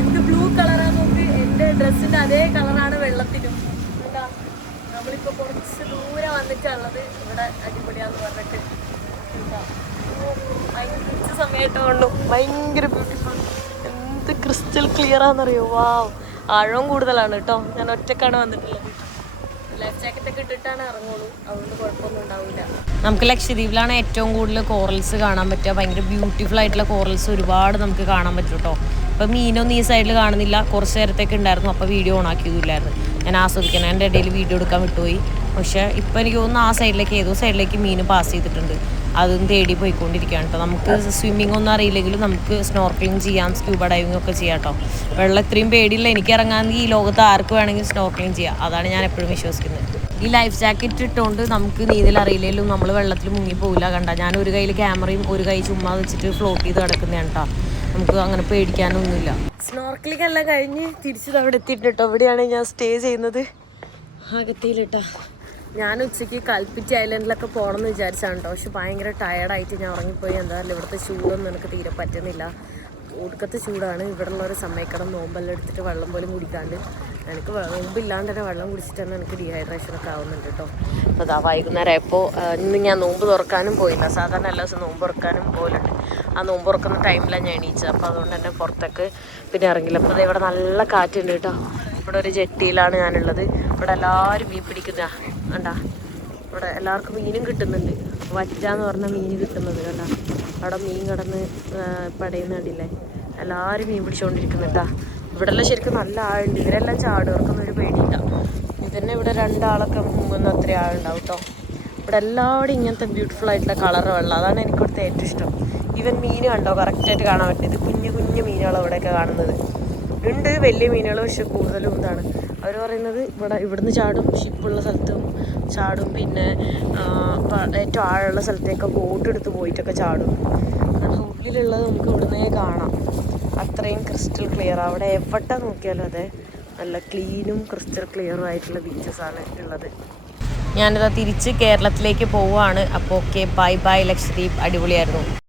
എന്ത് ബ്ലൂ കളറാണ് നോക്ക്. എൻ്റെ ഡ്രസ്സിൻ്റെ അതേ കളറാണ് വെള്ളത്തിനും. എന്താ, നമ്മളിപ്പോൾ കുറച്ച് ദൂരെ വന്നിട്ടുള്ളത്. ഇവിടെ അടിപൊളിയാന്ന് പറഞ്ഞിട്ട് ഭയങ്കര ഉച്ച സമയമായിട്ട് കൊണ്ടു ഭയങ്കര ബ്യൂട്ടിഫുൾ. എന്ത് ക്രിസ്റ്റൽ ക്ലിയർ ആണെന്നറിയോ. വാവ്, ആഴവും കൂടുതലാണ് കേട്ടോ. ഞാൻ ഒറ്റക്കാണ് വന്നിട്ടുള്ളത്. ലൈഫ് ജാക്കറ്റൊക്കെ ഇട്ടിട്ടാണ് ഇറങ്ങുള്ളൂ, അതുകൊണ്ട് കുഴപ്പമൊന്നും ഉണ്ടാവില്ല. നമുക്ക് ലക്ഷദ്വീപിലാണ് ഏറ്റവും കൂടുതൽ കോറൽസ് കാണാൻ പറ്റുക. ഭയങ്കര ബ്യൂട്ടിഫുൾ ആയിട്ടുള്ള കോറൽസ് ഒരുപാട് നമുക്ക് കാണാൻ പറ്റും കേട്ടോ. അപ്പോൾ മീനൊന്നും ഈ സൈഡിൽ കാണുന്നില്ല. കുറച്ച് നേരത്തേക്ക് ഉണ്ടായിരുന്നു, അപ്പോൾ വീഡിയോ ഓൺ ആക്കിയതില്ലായിരുന്നു. ഞാൻ ആസ്വദിക്കണം, എൻ്റെ ഇടയിൽ വീഡിയോ എടുക്കാൻ വിട്ടുപോയി. പക്ഷേ ഇപ്പോൾ എനിക്ക് തോന്നുന്നു ആ സൈഡിലേക്ക് ഏതോ സൈഡിലേക്ക് മീൻ പാസ് ചെയ്തിട്ടുണ്ട്. അതും തേടി പോയിക്കൊണ്ടിരിക്കുകയാണ് കേട്ടോ. നമുക്ക് സ്വിമ്മിംഗ് ഒന്നും അറിയില്ലെങ്കിലും നമുക്ക് സ്നോർക്കലിംഗ് ചെയ്യാം, സ്ക്യൂബ ഡൈവിംഗ് ഒക്കെ ചെയ്യാം കേട്ടോ. വെള്ളം ഇത്രയും പേടിയില്ല. എനിക്ക് ഇറങ്ങാമെങ്കിൽ ഈ ലോകത്ത് ആർക്ക് വേണമെങ്കിലും സ്നോർക്കലിംഗ് ചെയ്യാം. അതാണ് ഞാൻ എപ്പോഴും വിശ്വസിക്കുന്നത്. ഈ ലൈഫ് ജാക്കറ്റ് ഇട്ടുകൊണ്ട് നമുക്ക് നീന്തൽ അറിയില്ലെങ്കിലും നമ്മൾ വെള്ളത്തിൽ മുങ്ങിപ്പോവില്ല. കണ്ട, ഞാൻ ഒരു കയ്യിൽ ക്യാമറയും ഒരു കൈ ചുമ്മാ വെച്ചിട്ട് ഫ്ലോട്ട് ചെയ്ത് കിടക്കുന്നതാണ് കേട്ടോ. നമുക്ക് അങ്ങനെ പേടിക്കാനൊന്നുമില്ല. സ്നോർക്കലിംഗ് എല്ലാം കഴിഞ്ഞ് തിരിച്ചത് അവിടെ എത്തിയിട്ട് കേട്ടോ. ഇവിടെയാണ് ഞാൻ സ്റ്റേ ചെയ്യുന്നത്, അകത്തിയിലിട്ടാ. ഞാൻ ഉച്ചയ്ക്ക് കൽപ്പിറ്റി ഐലൻഡിലൊക്കെ പോകണമെന്ന് വിചാരിച്ചാണ് കേട്ടോ. പക്ഷെ ഭയങ്കര ടയർഡായിട്ട് ഞാൻ ഉറങ്ങിപ്പോയി. എന്തായാലും ഇവിടുത്തെ ചൂടൊന്നും എനിക്ക് തീരെ പറ്റുന്നില്ല. ഒടുക്കത്തെ ചൂടാണ്. ഇവിടെ ഉള്ളവരെ സമ്മതിക്കണം, നോമ്പെല്ലാം എടുത്തിട്ട് വെള്ളം പോലും കുടിക്കാണ്ട്. എനിക്ക് നോമ്പില്ലാണ്ട് തന്നെ വെള്ളം കുടിച്ചിട്ട് തന്നെ എനിക്ക് ഡീഹൈഡ്രേഷനൊക്കെ ആവുന്നുണ്ട് കേട്ടോ. അപ്പോൾ അതാ വൈകുന്നേരം ആയപ്പോൾ ഇന്ന് ഞാൻ നോമ്പ് തുറക്കാനും പോയില്ല. സാധാരണ എല്ലാ ദിവസവും നോമ്പ് തുറക്കാനും പോലുണ്ട്. ആ നോമ്പ് തുറക്കുന്ന ടൈമിലാണ് ഞാൻ എണീച്ചത്. അപ്പോൾ അതുകൊണ്ട് തന്നെ പുറത്തേക്ക് പിന്നെ ഇറങ്ങില്ല. അപ്പോൾ ഇവിടെ നല്ല കാറ്റുണ്ട് കേട്ടോ. ഇവിടെ ഒരു ജെട്ടിയിലാണ് ഞാനുള്ളത്. ഇവിടെ എല്ലാവരും മീൻ പിടിക്കുന്ന കണ്ടാ. ഇവിടെ എല്ലാവർക്കും മീനും കിട്ടുന്നുണ്ട്. വറ്റാന്ന് പറഞ്ഞ മീൻ കിട്ടുന്നത് കണ്ടാ. അവിടെ മീൻ കിടന്ന് പടയുന്ന കണ്ടില്ലേ. എല്ലാവരും മീൻ പിടിച്ചുകൊണ്ടിരിക്കുന്നുണ്ടാ. ഇവിടെ എല്ലാം ശരിക്കും നല്ല ആളുണ്ട്. ഇവരെല്ലാം ചാടും, അവർക്കൊന്നും ഒരു പേടിയില്ല. ഇതന്നെ ഇവിടെ 2 ആളൊക്കെ മുങ്ങുന്ന അത്ര ആളുണ്ടാവും കേട്ടോ. ഇവിടെ എല്ലാവരും ഇങ്ങനത്തെ ബ്യൂട്ടിഫുൾ ആയിട്ടുള്ള കളർ വെള്ളം, അതാണ് എനിക്ക് ഇവിടുത്തെ ഏറ്റവും ഇഷ്ടം. ഈവൻ മീൻ കണ്ടോ കറക്റ്റായിട്ട് കാണാൻ പറ്റും. ഇത് കുഞ്ഞു കുഞ്ഞു മീനുകളാണ് ഇവിടെയൊക്കെ കാണുന്നത്. ഉണ്ട് വലിയ മീനുകൾ, പക്ഷെ കൂടുതലും ഇതാണ്. അവർ പറയുന്നത് ഇവിടുന്ന് ചാടും, ഷിപ്പുള്ള സ്ഥലത്തും ചാടും, പിന്നെ ഏറ്റവും ആഴമുള്ള സ്ഥലത്തേക്ക് ബോട്ട് എടുത്ത് പോയിട്ടൊക്കെ ചാടും. ഉള്ളിലുള്ളത് നമുക്ക് ഇവിടുന്നേ കാണാം. അത്രയും ക്രിസ്റ്റൽ ക്ലിയർ. അവിടെ എവിടെ നോക്കിയാലും അതെ നല്ല ക്ലീനും ക്രിസ്റ്റൽ ക്ലിയറും ആയിട്ടുള്ള ബീച്ചസാണ് ഉള്ളത്. ഞാനിതാ തിരിച്ച് കേരളത്തിലേക്ക് പോവുകയാണ്. അപ്പോൾ ഓക്കെ, ബൈ ബൈ ലക്ഷദ്വീപ്. അടിപൊളിയായിരുന്നു.